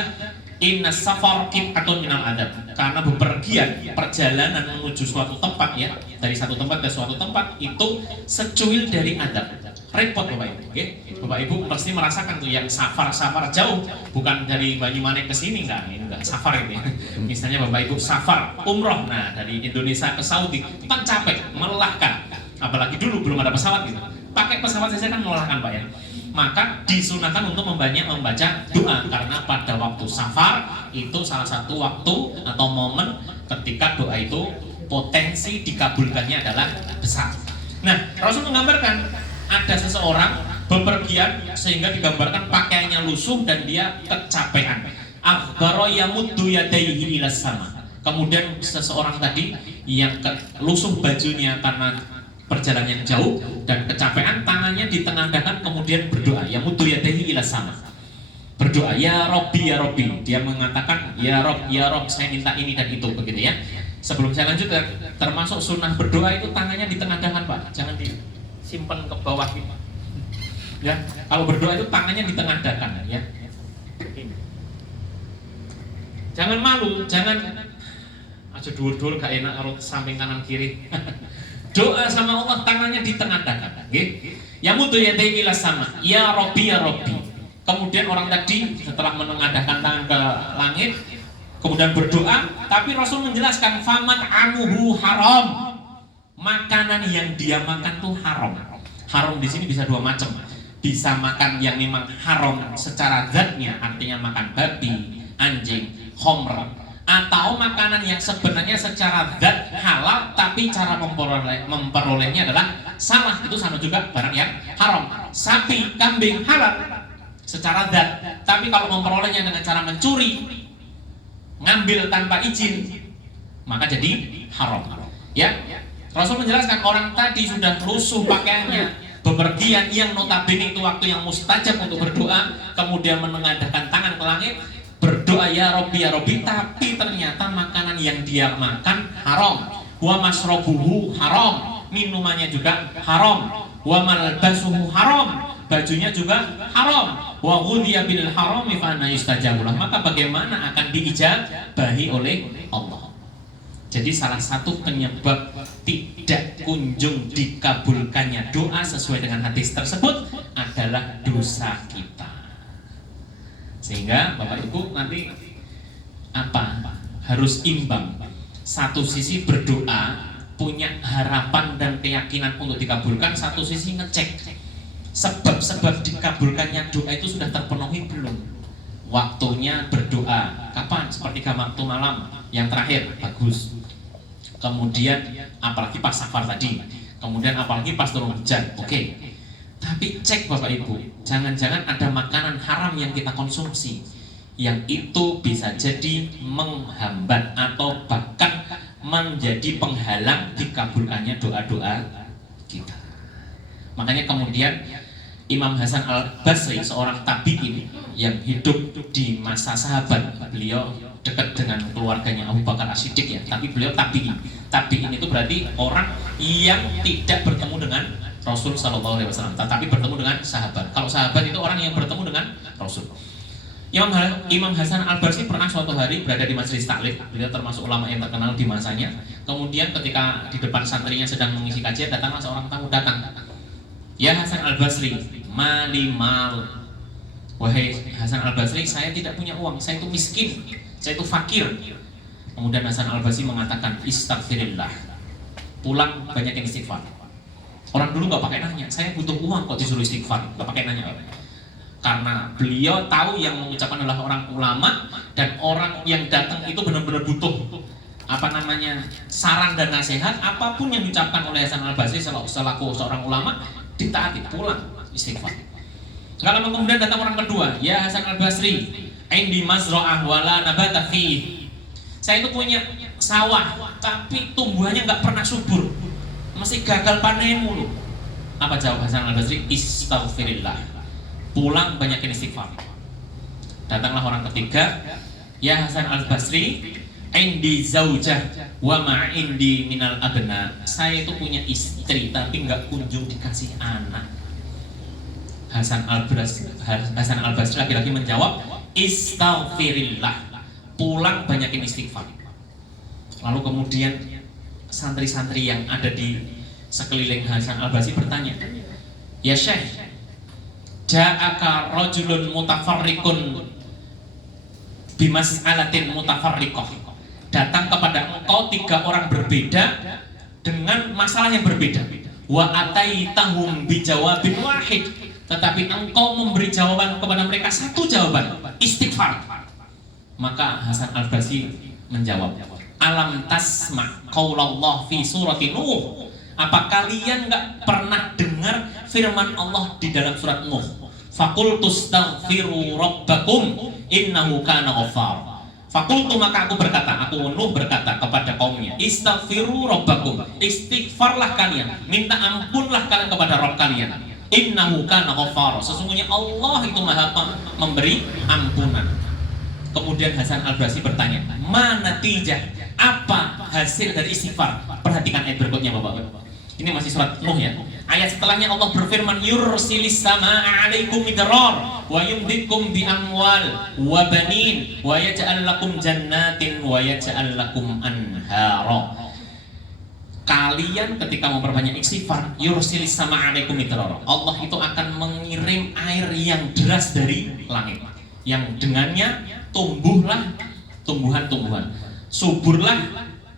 inna safar qit'atun minal adab. Karena bepergian, perjalanan menuju suatu tempat, ya, dari satu tempat ke suatu tempat itu secuil dari adab. Repot Bapak Ibu, okay? Bapak Ibu pasti merasakan tuh yang safar jauh, bukan dari Banyumanik ke sini, enggak safar ini. Misalnya Bapak Ibu safar umroh, nah dari Indonesia ke Saudi, kan capek, melelahkan. Apalagi dulu belum ada pesawat gitu. Pakai pesawat saja kan melelahkan Pak ya. Maka disunahkan untuk membaca doa, karena pada waktu safar itu salah satu waktu atau momen ketika doa itu potensi dikabulkannya adalah besar. Nah, Rasul menggambarkan ada seseorang bepergian sehingga digambarkan pakaiannya lusuh dan dia kecapean. Aghbara yamuddu yadayhi ila sama. Kemudian seseorang tadi yang lusuh bajunya karena perjalanan yang jauh dan kecapean, tangannya ditengadahkan kemudian berdoa, yamuddu yadayhi ila sama. Berdoa, ya Rabbi, ya Rabbi. Dia mengatakan, ya Rob, saya minta ini dan itu, begitu ya. Sebelum saya lanjut, termasuk sunnah berdoa itu tangannya ditengadahkan Pak, jangan disimpan ke bawah gitu. Ya, kalau berdoa itu tangannya ditengadahkan ya. Jangan malu, jangan aja dur-dur gak enak kalau samping kanan kiri. Doa sama Allah tangannya ditengadahkan. Okay? Yamuddu yadayhi ila sama, ya Rabbi, ya Rabbi. Kemudian orang tadi setelah menengadahkan tangan ke langit, kemudian berdoa, tapi Rasul menjelaskan famat amuhu haram. Makanan yang dia makan tuh haram. Haram di sini bisa dua macam. Bisa makan yang memang haram secara zatnya, artinya makan babi, anjing, khamr, atau makanan yang sebenarnya secara zat halal tapi cara memperolehnya adalah salah, itu sama juga barang yang haram. Sapi, kambing halal secara zat, tapi kalau memperolehnya dengan cara mencuri, ngambil tanpa izin, maka jadi haram. Ya, Rasul menjelaskan orang tadi sudah lusuh pakaiannya, bepergian yang notabene itu waktu yang mustajab untuk berdoa, kemudian menengadahkan tangan ke langit, berdoa ya Rabbi, tapi ternyata makanan yang dia makan haram, wa masrobuhu haram, minumannya juga haram, wa malbasuhu haram, bajunya juga haram, wa ghudhiya bil harami fa anna yustajabu lah. Maka bagaimana akan diijabahi oleh Allah? Jadi salah satu penyebab tidak kunjung dikabulkannya doa sesuai dengan hadis tersebut adalah dosa kita. Sehingga Bapak Ibu nanti harus imbang. Satu sisi berdoa punya harapan dan keyakinan untuk dikabulkan, satu sisi ngecek sebab-sebab dikabulkannya doa itu sudah terpenuhi belum. Waktunya berdoa kapan? Sepertiga waktu malam yang terakhir, bagus. Kemudian apalagi pas safar tadi, kemudian apalagi pas turun hujan, oke. Tapi cek Bapak Ibu, jangan-jangan ada makanan haram yang kita konsumsi, yang itu bisa jadi menghambat atau bahkan menjadi penghalang dikabulkannya doa-doa kita. Makanya kemudian Imam Hasan Al-Basri, seorang tabi'in yang hidup di masa sahabat, beliau dekat dengan keluarganya Abu Bakar As-Siddiq ya, tapi beliau tabi'in. Tabi'in itu berarti orang yang tidak bertemu dengan Rasul Sallallahu Alaihi Wasallam, tetapi bertemu dengan sahabat. Kalau sahabat itu orang yang bertemu dengan Rasul. Imam Hasan Al-Basri pernah suatu hari berada di majelis taklim. Beliau termasuk ulama yang terkenal di masanya. Kemudian ketika di depan santrinya sedang mengisi kajian, datanglah seorang tamu datang. Ya Hasan Al-Basri, mali mal. Wahai Hasan Al-Basri, saya tidak punya uang, saya itu miskin, saya itu fakir. Kemudian Hasan Al-Basri mengatakan, istaghfirillah, pulang banyakin istighfar. Orang dulu nggak pakai nanya, saya butuh uang kok disuruh istighfar, nggak pakai nanya. Karena beliau tahu yang mengucapkan adalah orang ulama, dan orang yang datang itu benar-benar butuh saran dan nasihat. Apapun yang diucapkan oleh Hasan Al-Basri selaku seorang ulama, ditaati, pulang istighfar. Gak lama kemudian datang orang kedua, ya Hasan Al-Basri, indi mazra'ah wala nabata fi. Saya itu punya sawah, tapi tumbuhannya nggak pernah subur, masih gagal panen mulu. Apa jawab Hasan Al-Basri? Istaghfirillah, pulang banyakin istighfar. Datanglah orang ketiga, ya Hasan Al-Basri, indi zaujah wa ma indi minal abna. Saya itu punya istri tapi nggak kunjung dikasih anak. Hasan Al-Basri lagi-lagi menjawab, istaghfirillah, pulang banyakin istighfar. Lalu kemudian santri-santri yang ada di sekeliling Hasan Al-Basri bertanya, ya Syekh, ja'aka rajulun mutafarriqun bimas'alatin mutafarriqah. Datang kepada engkau tiga orang berbeda dengan masalah yang berbeda. Wa ataitahum bijawabin wahid, tetapi engkau memberi jawaban kepada mereka satu jawaban, istighfar. Maka Hasan Al-Basri menjawab, alam tasma' qaulallah fi surati Nuh. Apa kalian nggak pernah dengar firman Allah di dalam surat Nuh? Faqultu astaghfiru rabbakum innahu kana ghaffar. Fakultu, maka aku berkata, Nuh berkata kepada kaumnya, istaghfiru rabbakum, istighfarlah kalian, minta ampunlah kalian kepada Rabb kalian. Innahu kana ghaffar, sesungguhnya Allah itu maha memberi ampunan. Kemudian Hasan Al-Basri bertanya, mana natijah, apa hasil dari istighfar? Perhatikan ayat berikutnya Bapak. Ini masih surat Nuh ya. Ayat setelahnya Allah berfirman, yursilis samaa'a 'alaikum midrar wa yumditkum bi amwal wa banin wa yaj'al lakum jannatin wa yaj'al lakum anhara. Kalian ketika memperbanyak istighfar, yursilis samaa'a 'alaikum midrar, Allah itu akan mengirim air yang deras dari langit, yang dengannya tumbuhlah tumbuhan-tumbuhan, suburlah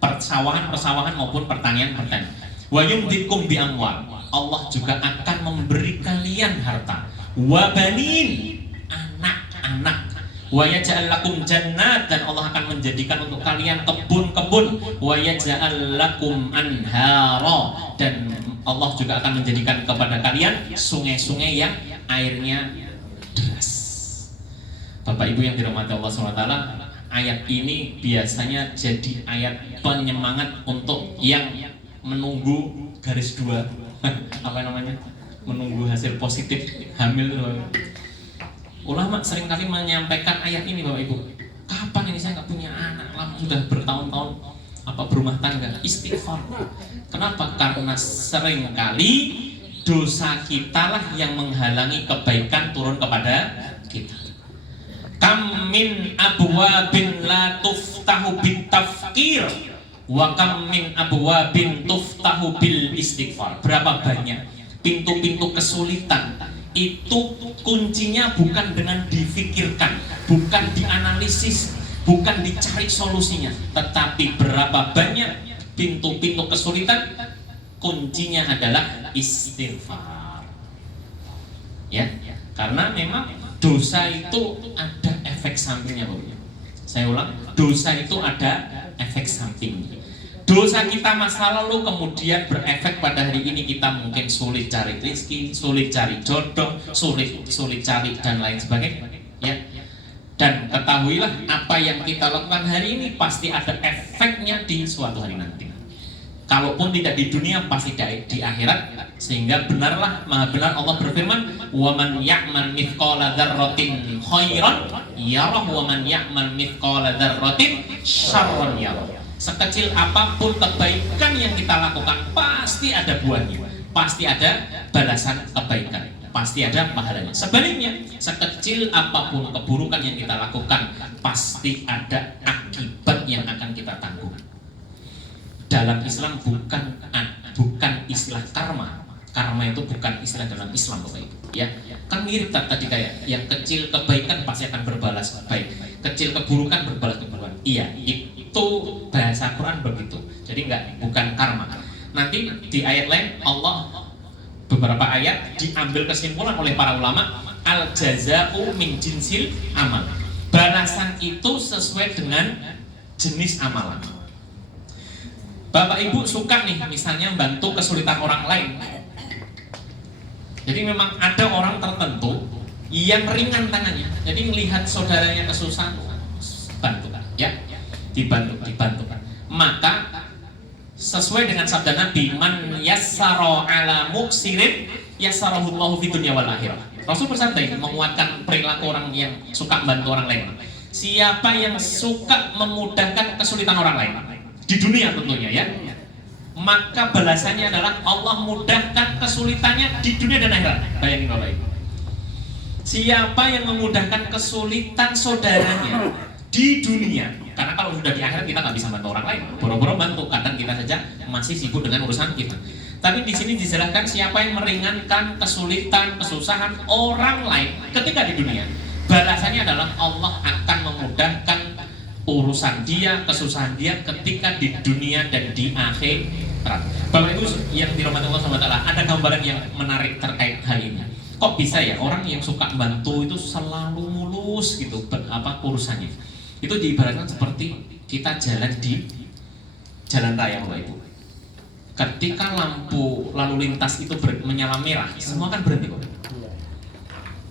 persawahan maupun pertanian-pertanian. Wa yumditkum bi amwal, Allah juga akan memberi kalian harta, wa banin, anak-anak, wa yaj'al lakum jannat, dan Allah akan menjadikan untuk kalian kebun-kebun, wa yaj'al lakum anhara, dan Allah juga akan menjadikan kepada kalian sungai-sungai yang airnya deras. Bapak Ibu yang dirahmati Allah SWT, ayat ini biasanya jadi ayat penyemangat untuk yang menunggu garis dua, menunggu hasil positif hamil. Ulama seringkali menyampaikan ayat ini Bapak Ibu, kapan ini saya nggak punya anak, lama sudah bertahun-tahun berumah tangga, istighfar. Kenapa? Karena seringkali dosa kita lah yang menghalangi kebaikan turun kepada kita. Kam min abwabin la tuftahu bitafkir wa kam min abwabin tuftahu bil istighfar. Berapa banyak pintu-pintu kesulitan itu kuncinya bukan dengan difikirkan, bukan dianalisis, bukan dicari solusinya, tetapi berapa banyak pintu-pintu kesulitan kuncinya adalah istighfar. Ya, karena memang dosa itu ada efek sampingnya, Bapak. Saya ulang, dosa itu ada efek samping. Dosa kita masa lalu kemudian berefek pada hari ini. Kita mungkin sulit cari rezeki, sulit cari jodoh, sulit cari dan lain sebagainya. Ya. Dan ketahuilah apa yang kita lakukan hari ini pasti ada efeknya di suatu hari nanti. Kalaupun tidak di dunia pasti di akhirat. Sehingga benarlah, maha benar Allah berfirman, "Wa man ya'mal mithqala dzarratin khairan yarah wa man ya'mal mithqala dzarratin syarran yarah." Sekecil apapun kebaikan yang kita lakukan pasti ada buahnya, pasti ada balasan kebaikan, pasti ada pahalanya. Sebaliknya, sekecil apapun keburukan yang kita lakukan pasti ada akibat yang akan kita tanggung. Dalam Islam bukan istilah karma. Karma itu bukan istilah dalam Islam, Bapak Ibu. Ya, kan mirip tadi kayak yang kecil kebaikan pasti akan berbalas baik, kecil keburukan berbalas keburukan. Iya, itu bahasa Quran begitu. Jadi bukan karma. Nanti di ayat lain Allah beberapa ayat diambil kesimpulan oleh para ulama, al jaza'u min jinsil amal. Balasan itu sesuai dengan jenis amalan. Bapak Ibu suka nih misalnya bantu kesulitan orang lain. Jadi memang ada orang tertentu yang ringan tangannya. Jadi melihat saudaranya kesusahan, bantu, ya, dibantu. Maka sesuai dengan sabda Nabi, man yassara ala muksirin yassarahullahu fid dunya wal akhirah. Rasul bersabda ini menguatkan perilaku orang yang suka bantu orang lain. Siapa yang suka memudahkan kesulitan orang lain di dunia tentunya, ya, maka balasannya adalah Allah mudahkan kesulitannya di dunia dan akhirat. Bayangin Bapak Ibu. Siapa yang memudahkan kesulitan saudaranya di dunia, karena kalau sudah di akhirat kita nggak bisa bantu orang lain, boro-boro bantu, kadang kita saja masih sibuk dengan urusan kita. Tapi di sini dijelaskan siapa yang meringankan kesulitan, kesusahan orang lain ketika di dunia, balasannya adalah Allah akan memudahkan urusan dia, kesusahan dia ketika di dunia dan di akhirat. Bapak Ibu yang dirahmati Allah SWT, ada gambaran yang menarik terkait hal ini. Kok bisa ya orang yang suka bantu itu selalu mulus gitu urusannya? Itu diibaratkan seperti kita jalan di jalan raya, Bapak Ibu. Ketika lampu lalu lintas itu menyala merah, semua kan berhenti, Bapak Ibu.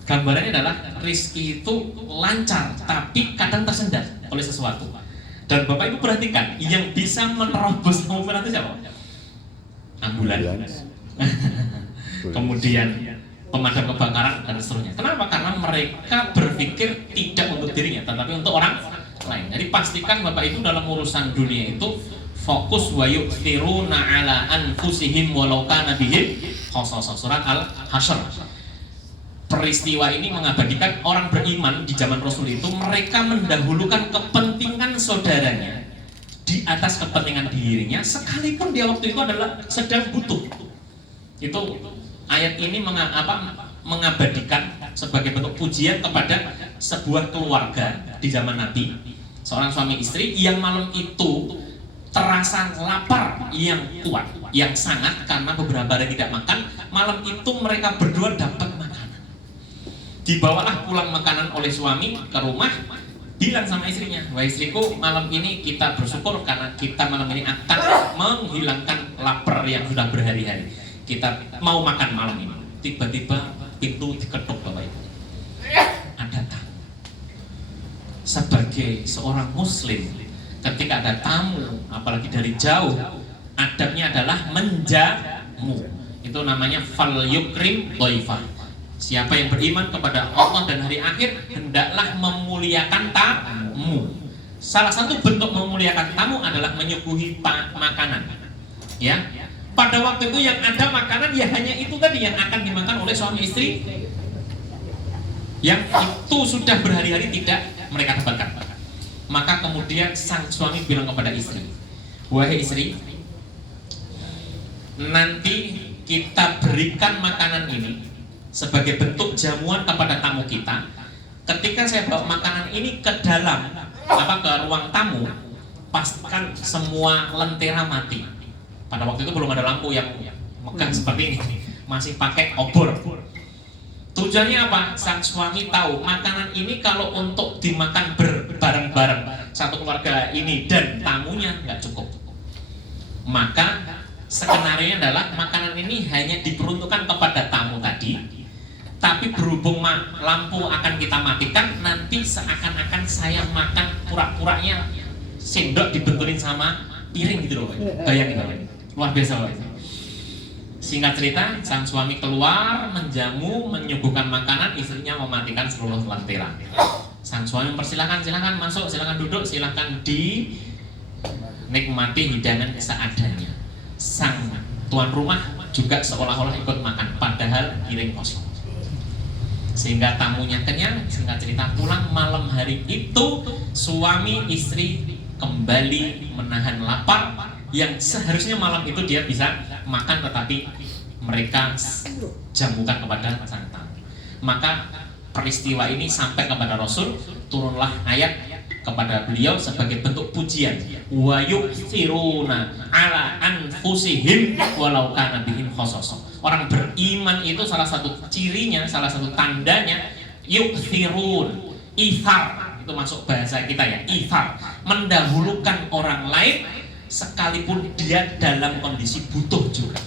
Gambarannya adalah rezeki itu lancar, tapi kadang tersendat oleh sesuatu. Dan Bapak Ibu perhatikan, yang bisa menerobos lampu merah itu siapa? Ambulans. Kemudian pemadam kebakaran dan seterusnya. Kenapa? Karena mereka berpikir tidak untuk dirinya, tetapi untuk orang lain. Jadi pastikan Bapak Ibu dalam urusan dunia itu fokus wa yu'thiruna ala anfusihim walau kana bihim khasasah. Surat Al-Hasyr. Peristiwa ini mengabadikan orang beriman di zaman Rasul itu mereka mendahulukan kepentingan saudaranya di atas kepentingan dirinya, sekalipun dia waktu itu adalah sedang butuh. Itu ayat ini mengabadikan sebagai bentuk pujian kepada sebuah keluarga di zaman Nabi, seorang suami istri yang malam itu terasa lapar yang kuat, yang sangat karena beberapa hari tidak makan. Malam itu mereka berdua dapat makanan. Dibawalah pulang makanan oleh suami ke rumah. Bilang sama istrinya, wah istriku, malam ini kita bersyukur karena kita malam ini akan menghilangkan lapar yang sudah berhari-hari. Kita mau makan malam ini. Tiba-tiba pintu diketuk, Bapak Ibu. Ada tamu. Sebagai seorang Muslim, ketika ada tamu, apalagi dari jauh, adabnya adalah menjamu. Itu namanya fal yukrim dhaifah. Siapa yang beriman kepada Allah dan hari akhir hendaklah memuliakan tamu. Salah satu bentuk memuliakan tamu adalah menyuguhi makanan. Ya, pada waktu itu yang ada makanan ya hanya itu tadi yang akan dimakan oleh suami istri. Yang itu sudah berhari-hari tidak mereka dapatkan. Maka kemudian sang suami bilang kepada istri, wahai istri, nanti kita berikan makanan ini sebagai bentuk jamuan kepada tamu kita. Ketika saya bawa makanan ini ke dalam ke ruang tamu, pastikan semua lentera mati. Pada waktu itu belum ada lampu yang megah seperti ini, masih pakai obor. Tujuannya apa? Sang suami tahu makanan ini kalau untuk dimakan bareng-bareng satu keluarga ini dan tamunya nggak cukup. Maka skenario adalah makanan ini hanya diperuntukkan kepada tamu tadi, tapi berhubung lampu akan kita matikan, nanti seakan-akan saya makan pura-puranya sendok dibenturin sama piring gitu loh. Bayangin Bapak, luar biasa Bapak. Singkat cerita, sang suami keluar menjamu, menyuguhkan makanan, istrinya mematikan seluruh lentera. Sang suami mempersilahkan, silakan masuk, silakan duduk, silakan dinikmati hidangan seadanya. Sang tuan rumah juga seolah-olah ikut makan, padahal piring kosong. Sehingga tamunya kenyang, singkat cerita pulang malam hari itu suami istri kembali menahan lapar yang seharusnya malam itu dia bisa makan, tetapi mereka jamukan kepada sang tamu. Maka peristiwa ini sampai kepada Rasul, turunlah ayat kepada beliau sebagai bentuk pujian, wa yu'thiruna ala anfusihim walau kana bihim khasasah. Orang beriman itu salah satu cirinya, salah satu tandanya yu'thirun, ithar, itu masuk bahasa kita ya, ithar, mendahulukan orang lain sekalipun dia dalam kondisi butuh juga.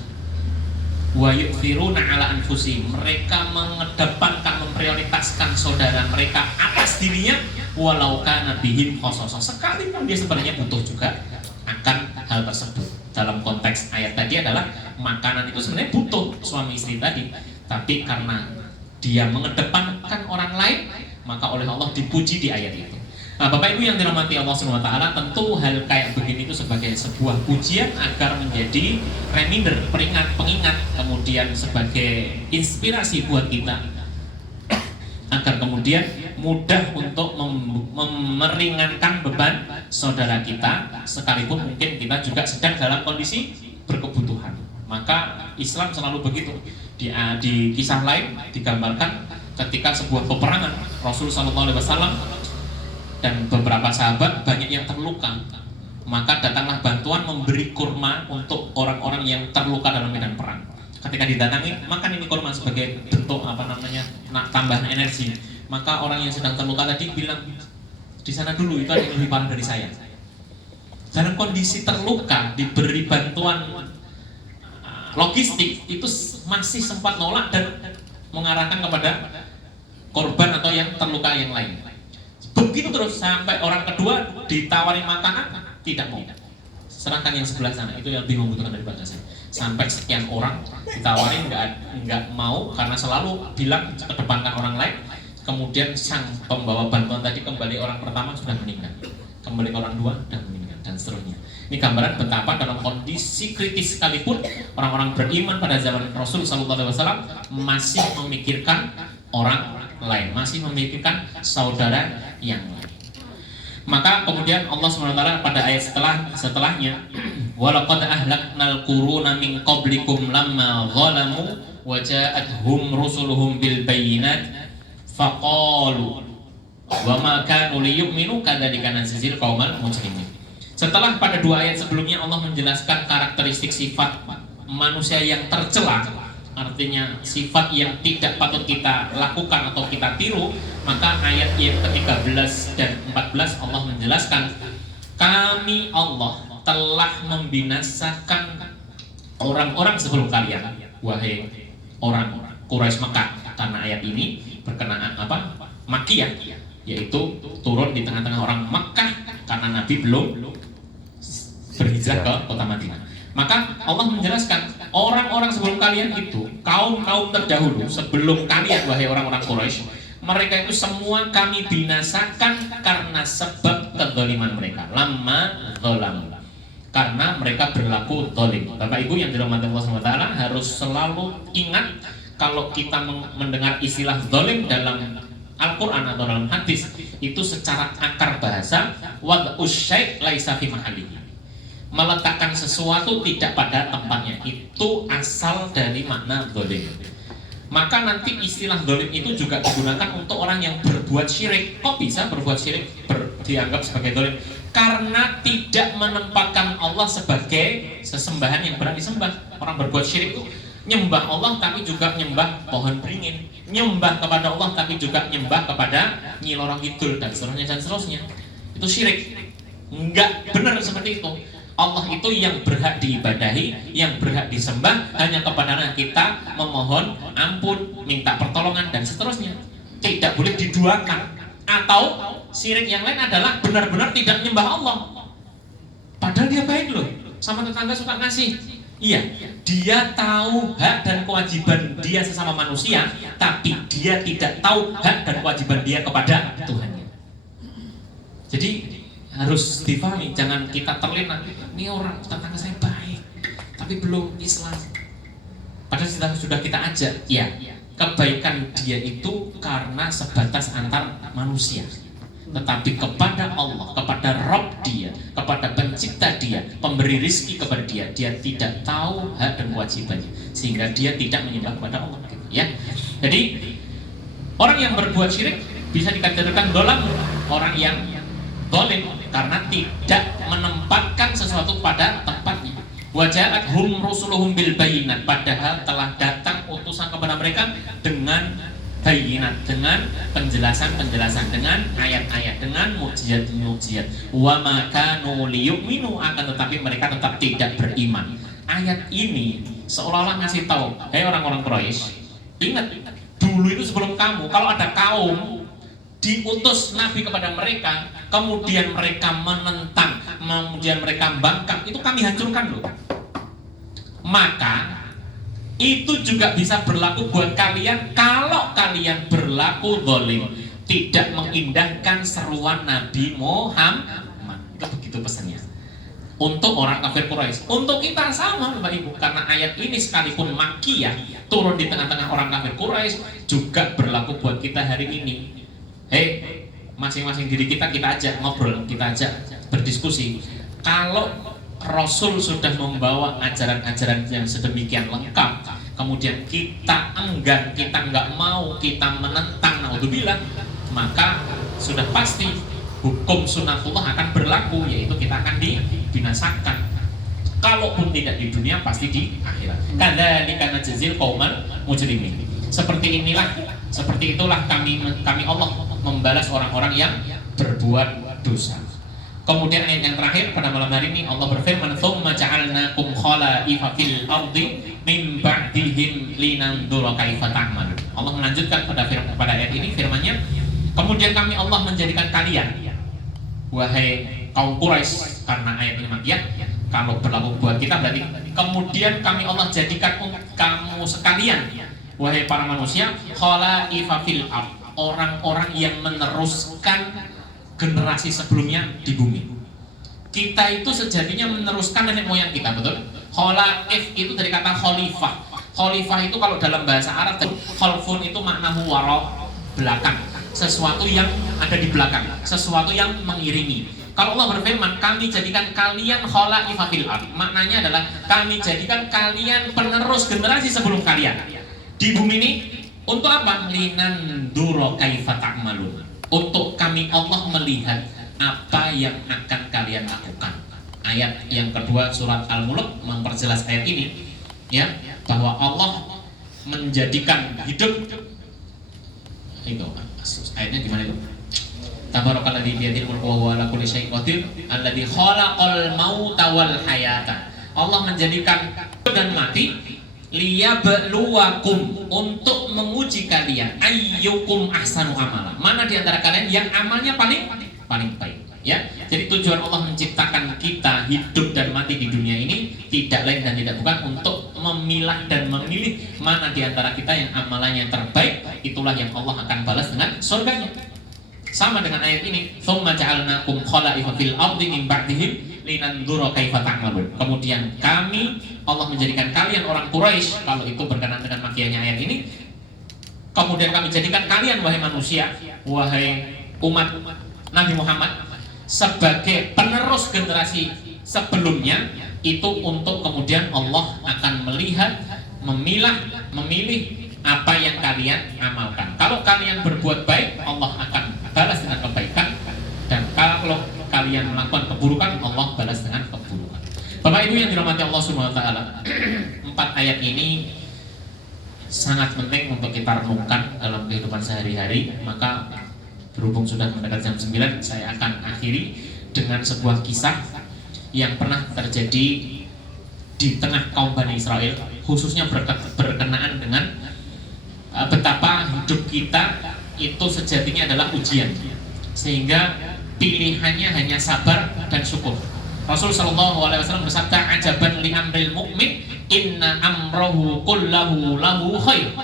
Wa yu'thiruna ala anfusihim, mereka mengedepankan, memprioritaskan saudara mereka atas dirinya, walau kana bihim khasasah, sekalipun dia sebenarnya butuh juga akan hal tersebut. Dalam konteks ayat tadi adalah makanan itu sebenarnya butuh suami istri tadi, tapi karena dia mengedepankan orang lain, maka oleh Allah dipuji di ayat itu. Nah, Bapak Ibu yang dirahmati Allah Subhanahu wa taala, tentu hal kayak begini itu sebagai sebuah pujian agar menjadi reminder, pengingat, kemudian sebagai inspirasi buat kita agar kemudian mudah untuk meringankan beban saudara kita, sekalipun mungkin kita juga sedang dalam kondisi berkebutuhan. Maka Islam selalu begitu. Di kisah lain digambarkan ketika sebuah peperangan, Rasul SAW dan beberapa sahabat banyak yang terluka, maka datanglah bantuan memberi kurma untuk orang-orang yang terluka dalam medan perang. Ketika didatangi, makan ini kurma sebagai bentuk tambahan energi. Maka orang yang sedang terluka tadi bilang, di sana dulu, itu ada yang lebih parah dari saya. Dalam kondisi terluka diberi bantuan logistik, itu masih sempat nolak dan mengarahkan kepada korban atau yang terluka yang lain. Begitu terus sampai orang kedua ditawari makanan, tidak mau. Serahkan yang sebelah sana, itu yang lebih membutuhkan daripada saya. Sampai sekian orang ditawarin nggak mau, karena selalu bilang kedepankan orang lain. Kemudian sang pembawa bantuan tadi kembali, orang pertama sudah meninggal, kembali ke orang dua sudah meninggal, dan seterusnya. Ini gambaran betapa dalam kondisi kritis sekalipun orang-orang beriman pada zaman Rasul SAW masih memikirkan orang lain, masih memikirkan saudara yang lain. Maka kemudian Allah SWT pada ayat setelahnya, walaqad ahlaknal quruna min qablikum lamma zalamu wa ja'atuhum rusuluhum bil bayyinat faqalu wa ma kanu liyu'minu kadzalika najzil qaumal mujrimin. Setelah pada dua ayat sebelumnya Allah menjelaskan karakteristik sifat manusia yang tercela, artinya sifat yang tidak patut kita lakukan atau kita tiru, maka ayat yang ke-13 dan 14 Allah menjelaskan, kami Allah telah membinasakan orang-orang sebelum kalian, wahai orang Quraisy Mekah. Karena ayat ini berkenaan Makkiyah, yaitu turun di tengah-tengah orang Mekah karena Nabi belum berhijrah ke kota Madinah. Maka Allah menjelaskan, orang-orang sebelum kalian itu, kaum-kaum terdahulu sebelum kalian, wahai orang-orang Quraisy, mereka itu semua kami binasakan karena sebab kezaliman mereka. Lama zalam, karena mereka berlaku zalim. Bapak Ibu yang dirahmati Allah SWT harus selalu ingat, kalau kita mendengar istilah zalim dalam Al-Quran atau dalam hadis, itu secara akar bahasa wad'us syai' laisa fi mahallihi, meletakkan sesuatu tidak pada tempatnya, itu asal dari makna zalim. Maka nanti istilah zalim itu juga digunakan untuk orang yang berbuat syirik. Kok bisa berbuat syirik dianggap sebagai zalim? Karena tidak menempatkan Allah sebagai sesembahan yang berhak disembah. Orang berbuat syirik itu nyembah Allah tapi juga nyembah pohon beringin, nyembah kepada Allah tapi juga nyembah kepada Nyi Loro Kidul, dan seterusnya. Itu syirik. Enggak benar seperti itu. Allah itu yang berhak diibadahi, yang berhak disembah, hanya kepadanya kita memohon ampun, minta pertolongan dan seterusnya. Tidak boleh diduakan. Atau syirik yang lain adalah benar-benar tidak menyembah Allah. Padahal dia baik loh, sama tetangga suka ngasih. Iya, dia tahu hak dan kewajiban dia sesama manusia, tapi dia tidak tahu hak dan kewajiban dia kepada Tuhannya. Jadi harus difahami, jangan kita terlena. Ini orang tetangga saya baik, tapi belum Islam. Padahal sudah kita ajak, ya kebaikan dia itu karena sebatas antar manusia. Tetapi kepada Allah, kepada Rabb dia, kepada pencipta dia, pemberi rizki kepada dia, dia tidak tahu hak dan kewajibannya, sehingga dia tidak menyembah kepada Allah. Ya, jadi orang yang berbuat syirik bisa dikategorikan dolam, orang yang zalim karena tidak menempatkan sesuatu pada tempatnya. Waja'athum rusuluhum bil bayinat, padahal telah datang utusan kepada mereka dengan bayinat, dengan penjelasan-penjelasan, dengan ayat-ayat, dengan mukjizat-mukjizat. Wa ma kanu liyu'minu, akan tetapi mereka tetap tidak beriman. Ayat ini seolah-olah ngasih tahu, hei orang-orang Quraisy, ingat dulu itu sebelum kamu, kalau ada kaum diutus Nabi kepada mereka, kemudian mereka menentang, kemudian mereka bangkang, itu kami hancurkan loh. Maka itu juga bisa berlaku buat kalian kalau kalian berlaku zalim, tidak mengindahkan seruan Nabi Muhammad. Itu begitu pesannya untuk orang kafir Quraisy. Untuk kita sama Bapak Ibu, karena ayat ini sekalipun Makkiyah, turun di tengah-tengah orang kafir Quraisy, juga berlaku buat kita hari ini. Hei, masing-masing diri kita ajak ngobrol, kita ajak berdiskusi. Kalau Rasul sudah membawa ajaran-ajaran yang sedemikian lengkap, kemudian kita enggan, kita nggak mau, kita menentang, naudzubillah, maka sudah pasti hukum sunnatullah akan berlaku, yaitu kita akan dibinasakan. Kalaupun tidak di dunia, pasti di akhirat. Kadzalika najzil qaumal mujrimin. Seperti itulah kami Allah membalas orang-orang yang berbuat dosa. Kemudian ayat yang terakhir pada malam hari ini Allah berfirman, "Tsumma ja'alnakum khala'ifa fil ardi min ba'dihim linanzura kaifa ta'malun." Allah melanjutkan pada ayat ini firman-Nya, kemudian kami Allah menjadikan kalian, wahai kaum Quraisy, karena ayat ini Makkiyah, kalau berlaku buat kita berarti kemudian kami Allah jadikan kamu sekalian, wahai para manusia, khala'ifa fil ard, orang-orang yang meneruskan generasi sebelumnya di bumi. Kita itu sejatinya meneruskan nenek moyang kita, betul? Khalaif itu dari kata khalifah. Khalifah itu kalau dalam bahasa Arab, khalfun itu maknahu wara, belakang, sesuatu yang ada di belakang, sesuatu yang mengiringi. Kalau Allah berfirman, kami jadikan kalian khalaifa fil ard, maknanya adalah kami jadikan kalian penerus generasi sebelum kalian di bumi ini. Untuk apa? Linanduro kaifa ta'malun, untuk kami Allah melihat apa yang akan kalian lakukan. Ayat yang kedua surat Al-Mulk memperjelas ayat ini, ya, bahwa Allah menjadikan hidup itu. Ayatnya gimana itu? Tabarakalladzi biyadihil mulku wa huwa ala kulli syai'in qadir, alladzi khalaqal mauta wal hayata. Allah menjadikan hidup dan mati liyabluwakum, untuk menguji kalian, ayyukum ahsanu amala, mana di antara kalian yang amalnya paling baik, ya. Jadi tujuan Allah menciptakan kita hidup dan mati di dunia ini tidak lain dan tidak bukan untuk memilah dan memilih mana di antara kita yang amalannya terbaik, itulah yang Allah akan balas dengan surganya. Sama dengan ayat ini, tsumma ja'alnakum khalaifa fil ardi min ba'dihim linanzura kaifa ta'malun. Kemudian kami Allah menjadikan kalian orang Quraisy, kalau itu berkenaan dengan makiyahnya ayat ini, kemudian kami jadikan kalian wahai manusia, wahai umat Nabi Muhammad, sebagai penerus generasi sebelumnya, itu untuk kemudian Allah akan melihat, memilah, memilih apa yang kalian amalkan. Kalau kalian berbuat baik, Allah akan balas dengan kebaikan, dan kalau kalian melakukan keburukan, Allah balas dengan keburukan. Bapak Ibu yang dirahmati Allah Subhanahu wa taala, 4 ayat ini sangat penting untuk kita renungkan dalam kehidupan sehari-hari. Maka berhubung sudah mendekat jam 9, saya akan akhiri dengan sebuah kisah yang pernah terjadi di tengah kaum Bani Israel, khususnya berkenaan dengan betapa hidup kita itu sejatinya adalah ujian, sehingga pilihannya hanya sabar dan syukur. Rasul Shallallahu Alaihi Wasallam bersabda, ajaban li amril mu'min, inna amrohu kullahu lahu khair.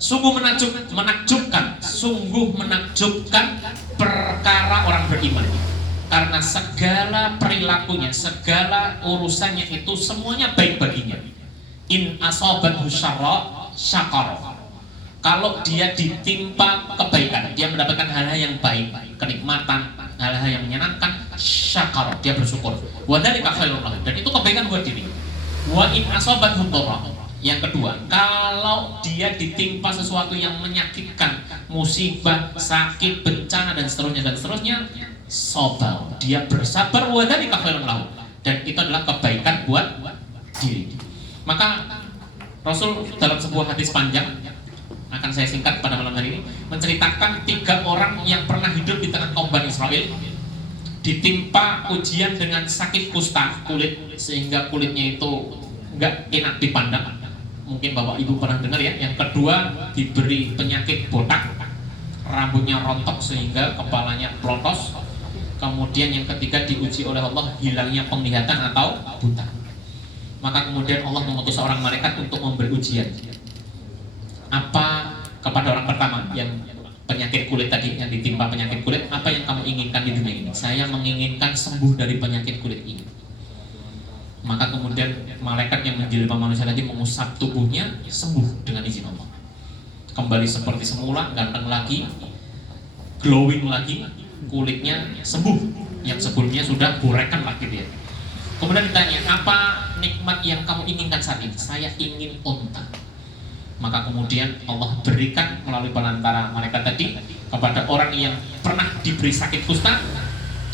Sungguh menakjubkan perkara orang beriman, karena segala perilakunya, segala urusannya itu semuanya baik baginya. In asobathu syarra syakara. Kalau dia ditimpa kebaikan, dia mendapatkan hal-hal yang baik, kenikmatan, hal-hal yang menyenangkan, syakara, dia bersyukur. Wa dzalika khairul lahu, dan itu kebaikan buat diri. Wa in asobathu dharra. Yang kedua, kalau dia ditimpa sesuatu yang menyakitkan, musibah, sakit, bencana dan seterusnya, sabar, dia bersabar, wa dzalika khairul lahu, dan itu adalah kebaikan buat diri. Maka Rasul dalam sebuah hadis panjang, akan saya singkat pada malam hari ini, menceritakan 3 orang yang pernah hidup di tengah kaum Bani Israel, ditimpa ujian dengan sakit kusta kulit, sehingga kulitnya itu nggak enak dipandang. Mungkin Bapak Ibu pernah dengar ya. Yang kedua, diberi penyakit botak, rambutnya rontok sehingga kepalanya plotos. Kemudian yang ketiga, diuji oleh Allah hilangnya penglihatan atau buta. Maka kemudian Allah mengutus seorang malaikat untuk memberi ujian. Apa kepada orang pertama yang penyakit kulit tadi, yang ditimpa penyakit kulit, apa yang kamu inginkan di dunia ini? Saya menginginkan sembuh dari penyakit kulit ini. Maka kemudian malaikat yang menjelma manusia tadi mengusap tubuhnya, sembuh dengan izin Allah. Kembali seperti semula, ganteng lagi, glowing lagi, kulitnya sembuh. Yang sebelumnya sudah burekan lagi dia. Kemudian ditanya, apa nikmat yang kamu inginkan saat ini? Saya ingin unta. Maka kemudian Allah berikan melalui perantara malaikat tadi kepada orang yang pernah diberi sakit kusta,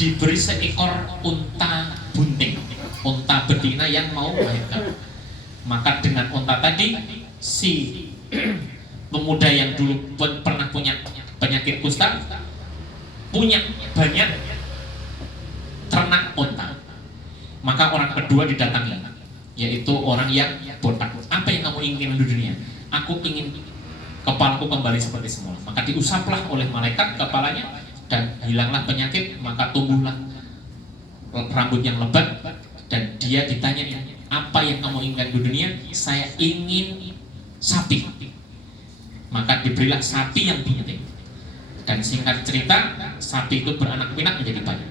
diberi seekor unta bunting, unta betina yang mau melahirkan. Maka dengan unta tadi, si pemuda yang dulu pernah punya penyakit kusta punya banyak ternak unta. Maka orang kedua didatangi, yaitu orang yang botak. Apa yang kamu inginkan di dunia? Aku ingin kepalaku kembali seperti semula. Maka diusaplah oleh malaikat kepalanya dan hilanglah penyakit. Maka tumbuhlah rambut yang lebat. Dan dia ditanya, apa yang kamu inginkan di dunia? Saya ingin sapi. Maka diberilah sapi yang bunting. Dan singkat cerita, sapi itu beranak pinak menjadi banyak.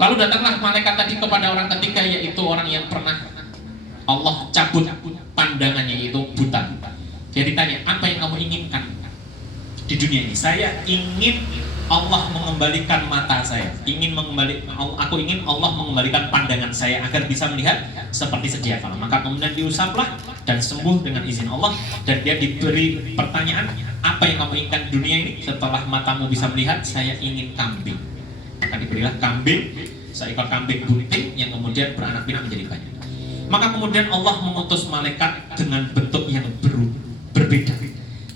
Lalu datanglah malaikat tadi kepada orang ketiga, yaitu orang yang pernah Allah cabut pandangannya, yaitu buta. Dia ditanya, apa yang kamu inginkan di dunia ini? Saya ingin Allah mengembalikan mata saya, aku ingin Allah mengembalikan pandangan saya agar bisa melihat seperti sedia kala. Maka kemudian diusaplah dan sembuh dengan izin Allah. Dan dia diberi pertanyaan, apa yang kamu inginkan di dunia ini? Setelah matamu bisa melihat, saya ingin kambing. Maka diberilah kambing, seekor kambing bunting yang kemudian beranak pinak menjadi banyak. Maka kemudian Allah mengutus malaikat dengan bentuk yang berbeda,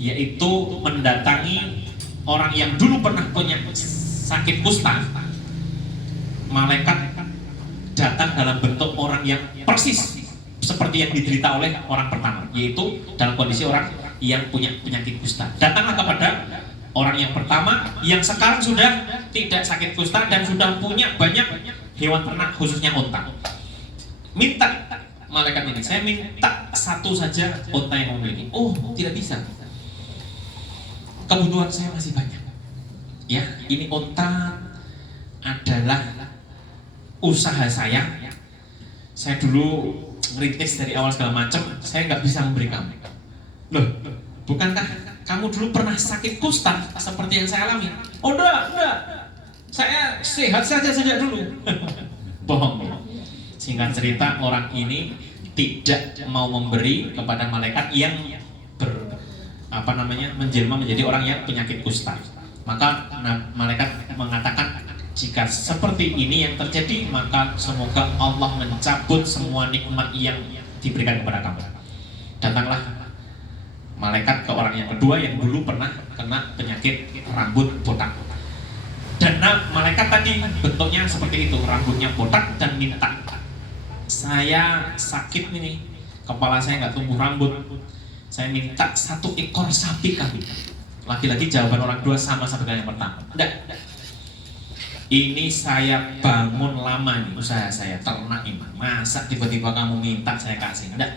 yaitu mendatangi orang yang dulu pernah punya sakit kusta. Malaikat datang dalam bentuk orang yang persis seperti yang diderita oleh orang pertama, yaitu dalam kondisi orang yang punya penyakit kusta. Datanglah kepada orang yang pertama yang sekarang sudah tidak sakit kusta dan sudah punya banyak hewan ternak, khususnya unta. Minta malaikat ini, saya minta satu saja unta yang memiliki. Oh, tidak bisa. Kebutuhan saya masih banyak. Ya, ini unta adalah usaha saya. Saya dulu ngerintis dari awal segala macam, saya nggak bisa memberi kamu. Loh, bukankah kamu dulu pernah sakit kusta seperti yang saya alami? Oh, enggak. Saya sehat saja sejak dulu. Bohong. Singkat cerita, orang ini tidak mau memberi kepada malaikat yang menjelma menjadi orang yang penyakit kusta. Maka malaikat mengatakan, jika seperti ini yang terjadi, maka semoga Allah mencabut semua nikmat yang diberikan kepada kamu. Datanglah malaikat ke orang yang kedua yang dulu pernah kena penyakit rambut botak. Dan malaikat malaikat tadi bentuknya seperti itu, rambutnya botak dan minta, saya sakit ini, kepala saya nggak tumbuh rambut, saya minta 1 ekor sapi kami. Lagi-lagi jawaban orang tua sama seperti yang pertama. Enggak. Ini saya bangun lama nih, usaha saya ternak ini. Masa tiba-tiba kamu minta saya kasih? Enggak.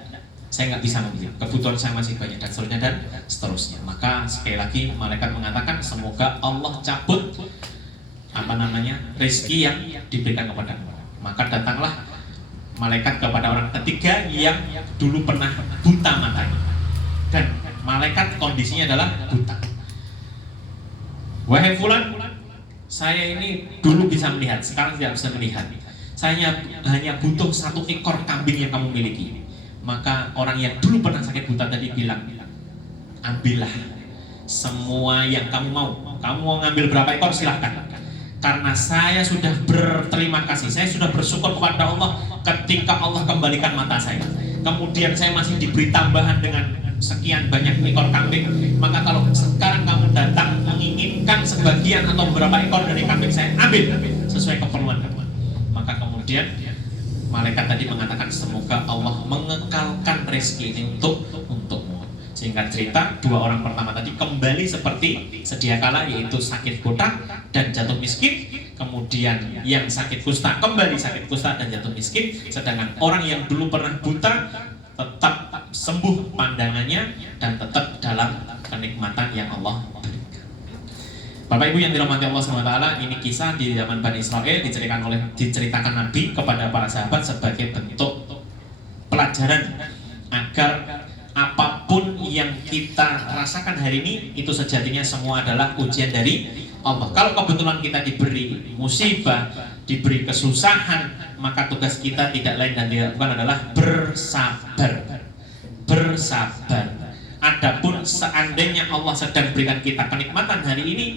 Saya nggak bisa membeli. Kebutuhan saya masih banyak dan seterusnya dan seterusnya. Maka sekali lagi malaikat mengatakan semoga Allah cabut rezeki yang diberikan kepada kamu. Maka datanglah malaikat kepada orang ketiga yang dulu pernah buta matanya. Dan malaikat kondisinya adalah buta. Wahai fulan, saya ini dulu bisa melihat, sekarang tidak bisa melihat. Saya hanya butuh 1 ekor kambing yang kamu miliki. Maka orang yang dulu pernah sakit buta tadi bilang, ambillah semua yang kamu mau. Kamu mau ngambil berapa ekor silahkan. Karena saya sudah berterima kasih, saya sudah bersyukur kepada Allah ketika Allah kembalikan mata saya. Kemudian saya masih diberi tambahan dengan sekian banyak ekor kambing. Maka kalau sekarang kamu datang menginginkan sebagian atau beberapa ekor dari kambing saya, ambil sesuai keperluan kamu. Maka kemudian malaikat tadi mengatakan semoga Allah mengekalkan rezeki ini untukmu. Sehingga cerita 2 orang pertama tadi kembali seperti sedia kala, yaitu sakit botak dan jatuh miskin. Kemudian yang sakit kusta kembali sakit kusta dan jatuh miskin. Sedangkan orang yang dulu pernah buta tetap sembuh pandangannya dan tetap dalam kenikmatan yang Allah berikan. Bapak Ibu yang dirahmati Allah SWT, ini kisah di zaman Bani Israel diceritakan Nabi kepada para sahabat sebagai bentuk pelajaran agar apapun yang kita rasakan hari ini itu sejatinya semua adalah ujian dari Allah. Kalau kebetulan kita diberi musibah, diberi kesusahan, maka tugas kita tidak lain dan tidak bukan adalah bersabar. Bersabar. Adapun seandainya Allah sedang berikan kita kenikmatan hari ini,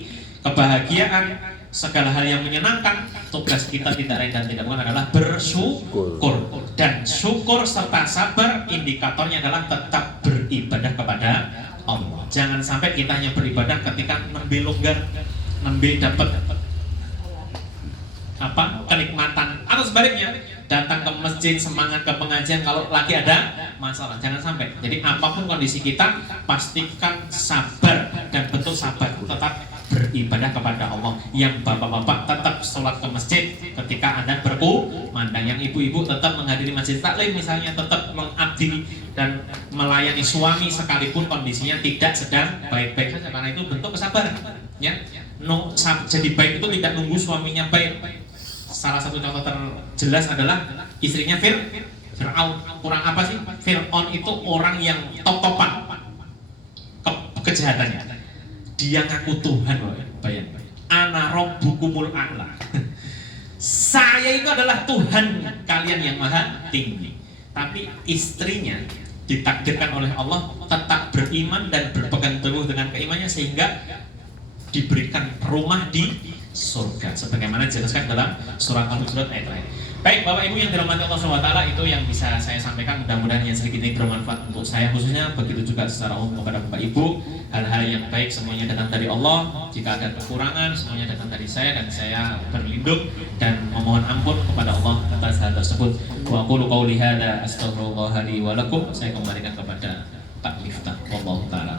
kebahagiaan, segala hal yang menyenangkan, tugas kita tidak lain dan tidak bukan adalah bersyukur. Dan syukur serta sabar indikatornya adalah tetap beribadah kepada Allah. Jangan sampai kita hanya beribadah ketika nembe longgar, nembe dapat kenikmatan, atau sebaliknya datang ke masjid semangat ke pengajian kalau lagi ada masalah. Jangan sampai. Jadi apapun kondisi kita, pastikan sabar, dan bentuk sabar tetap beribadah kepada Allah. Yang bapak-bapak tetap sholat ke masjid ketika adzan berkumandang, yang ibu-ibu tetap menghadiri masjid taklim misalnya, tetap mengabdi dan melayani suami sekalipun kondisinya tidak sedang baik-baik saja, karena itu bentuk kesabaran. Ya, jadi baik itu tidak nunggu suaminya baik. Salah satu contoh terjelas adalah istrinya Fir'aun. Kurang apa sih? Fir'aun itu orang yang top-topan kejahatannya. Dia ngaku Tuhan, bayangin. Ana rabbukumul a'la. Saya itu adalah Tuhan kalian yang maha tinggi. Tapi istrinya ditakdirkan oleh Allah tetap beriman dan berpegang teguh dengan keimannya, sehingga diberikan rumah di surga sebagaimana dijelaskan dalam surat Al-Hujurat ayat terakhir. Baik, Bapak Ibu yang dirahmati Allah SWT, itu yang bisa saya sampaikan. Mudah-mudahan yang sedikit ini bermanfaat untuk saya khususnya, begitu juga secara umum kepada Bapak Ibu. Hal-hal yang baik semuanya datang dari Allah. Jika ada kekurangan semuanya datang dari saya, dan saya berlindung dan memohon ampun kepada Allah atas hal tersebut. Wa aqulu qouli hadza astaghfirullah li wa lakum. Saya kembalikan kepada Pak Miftah. Wallahu taala.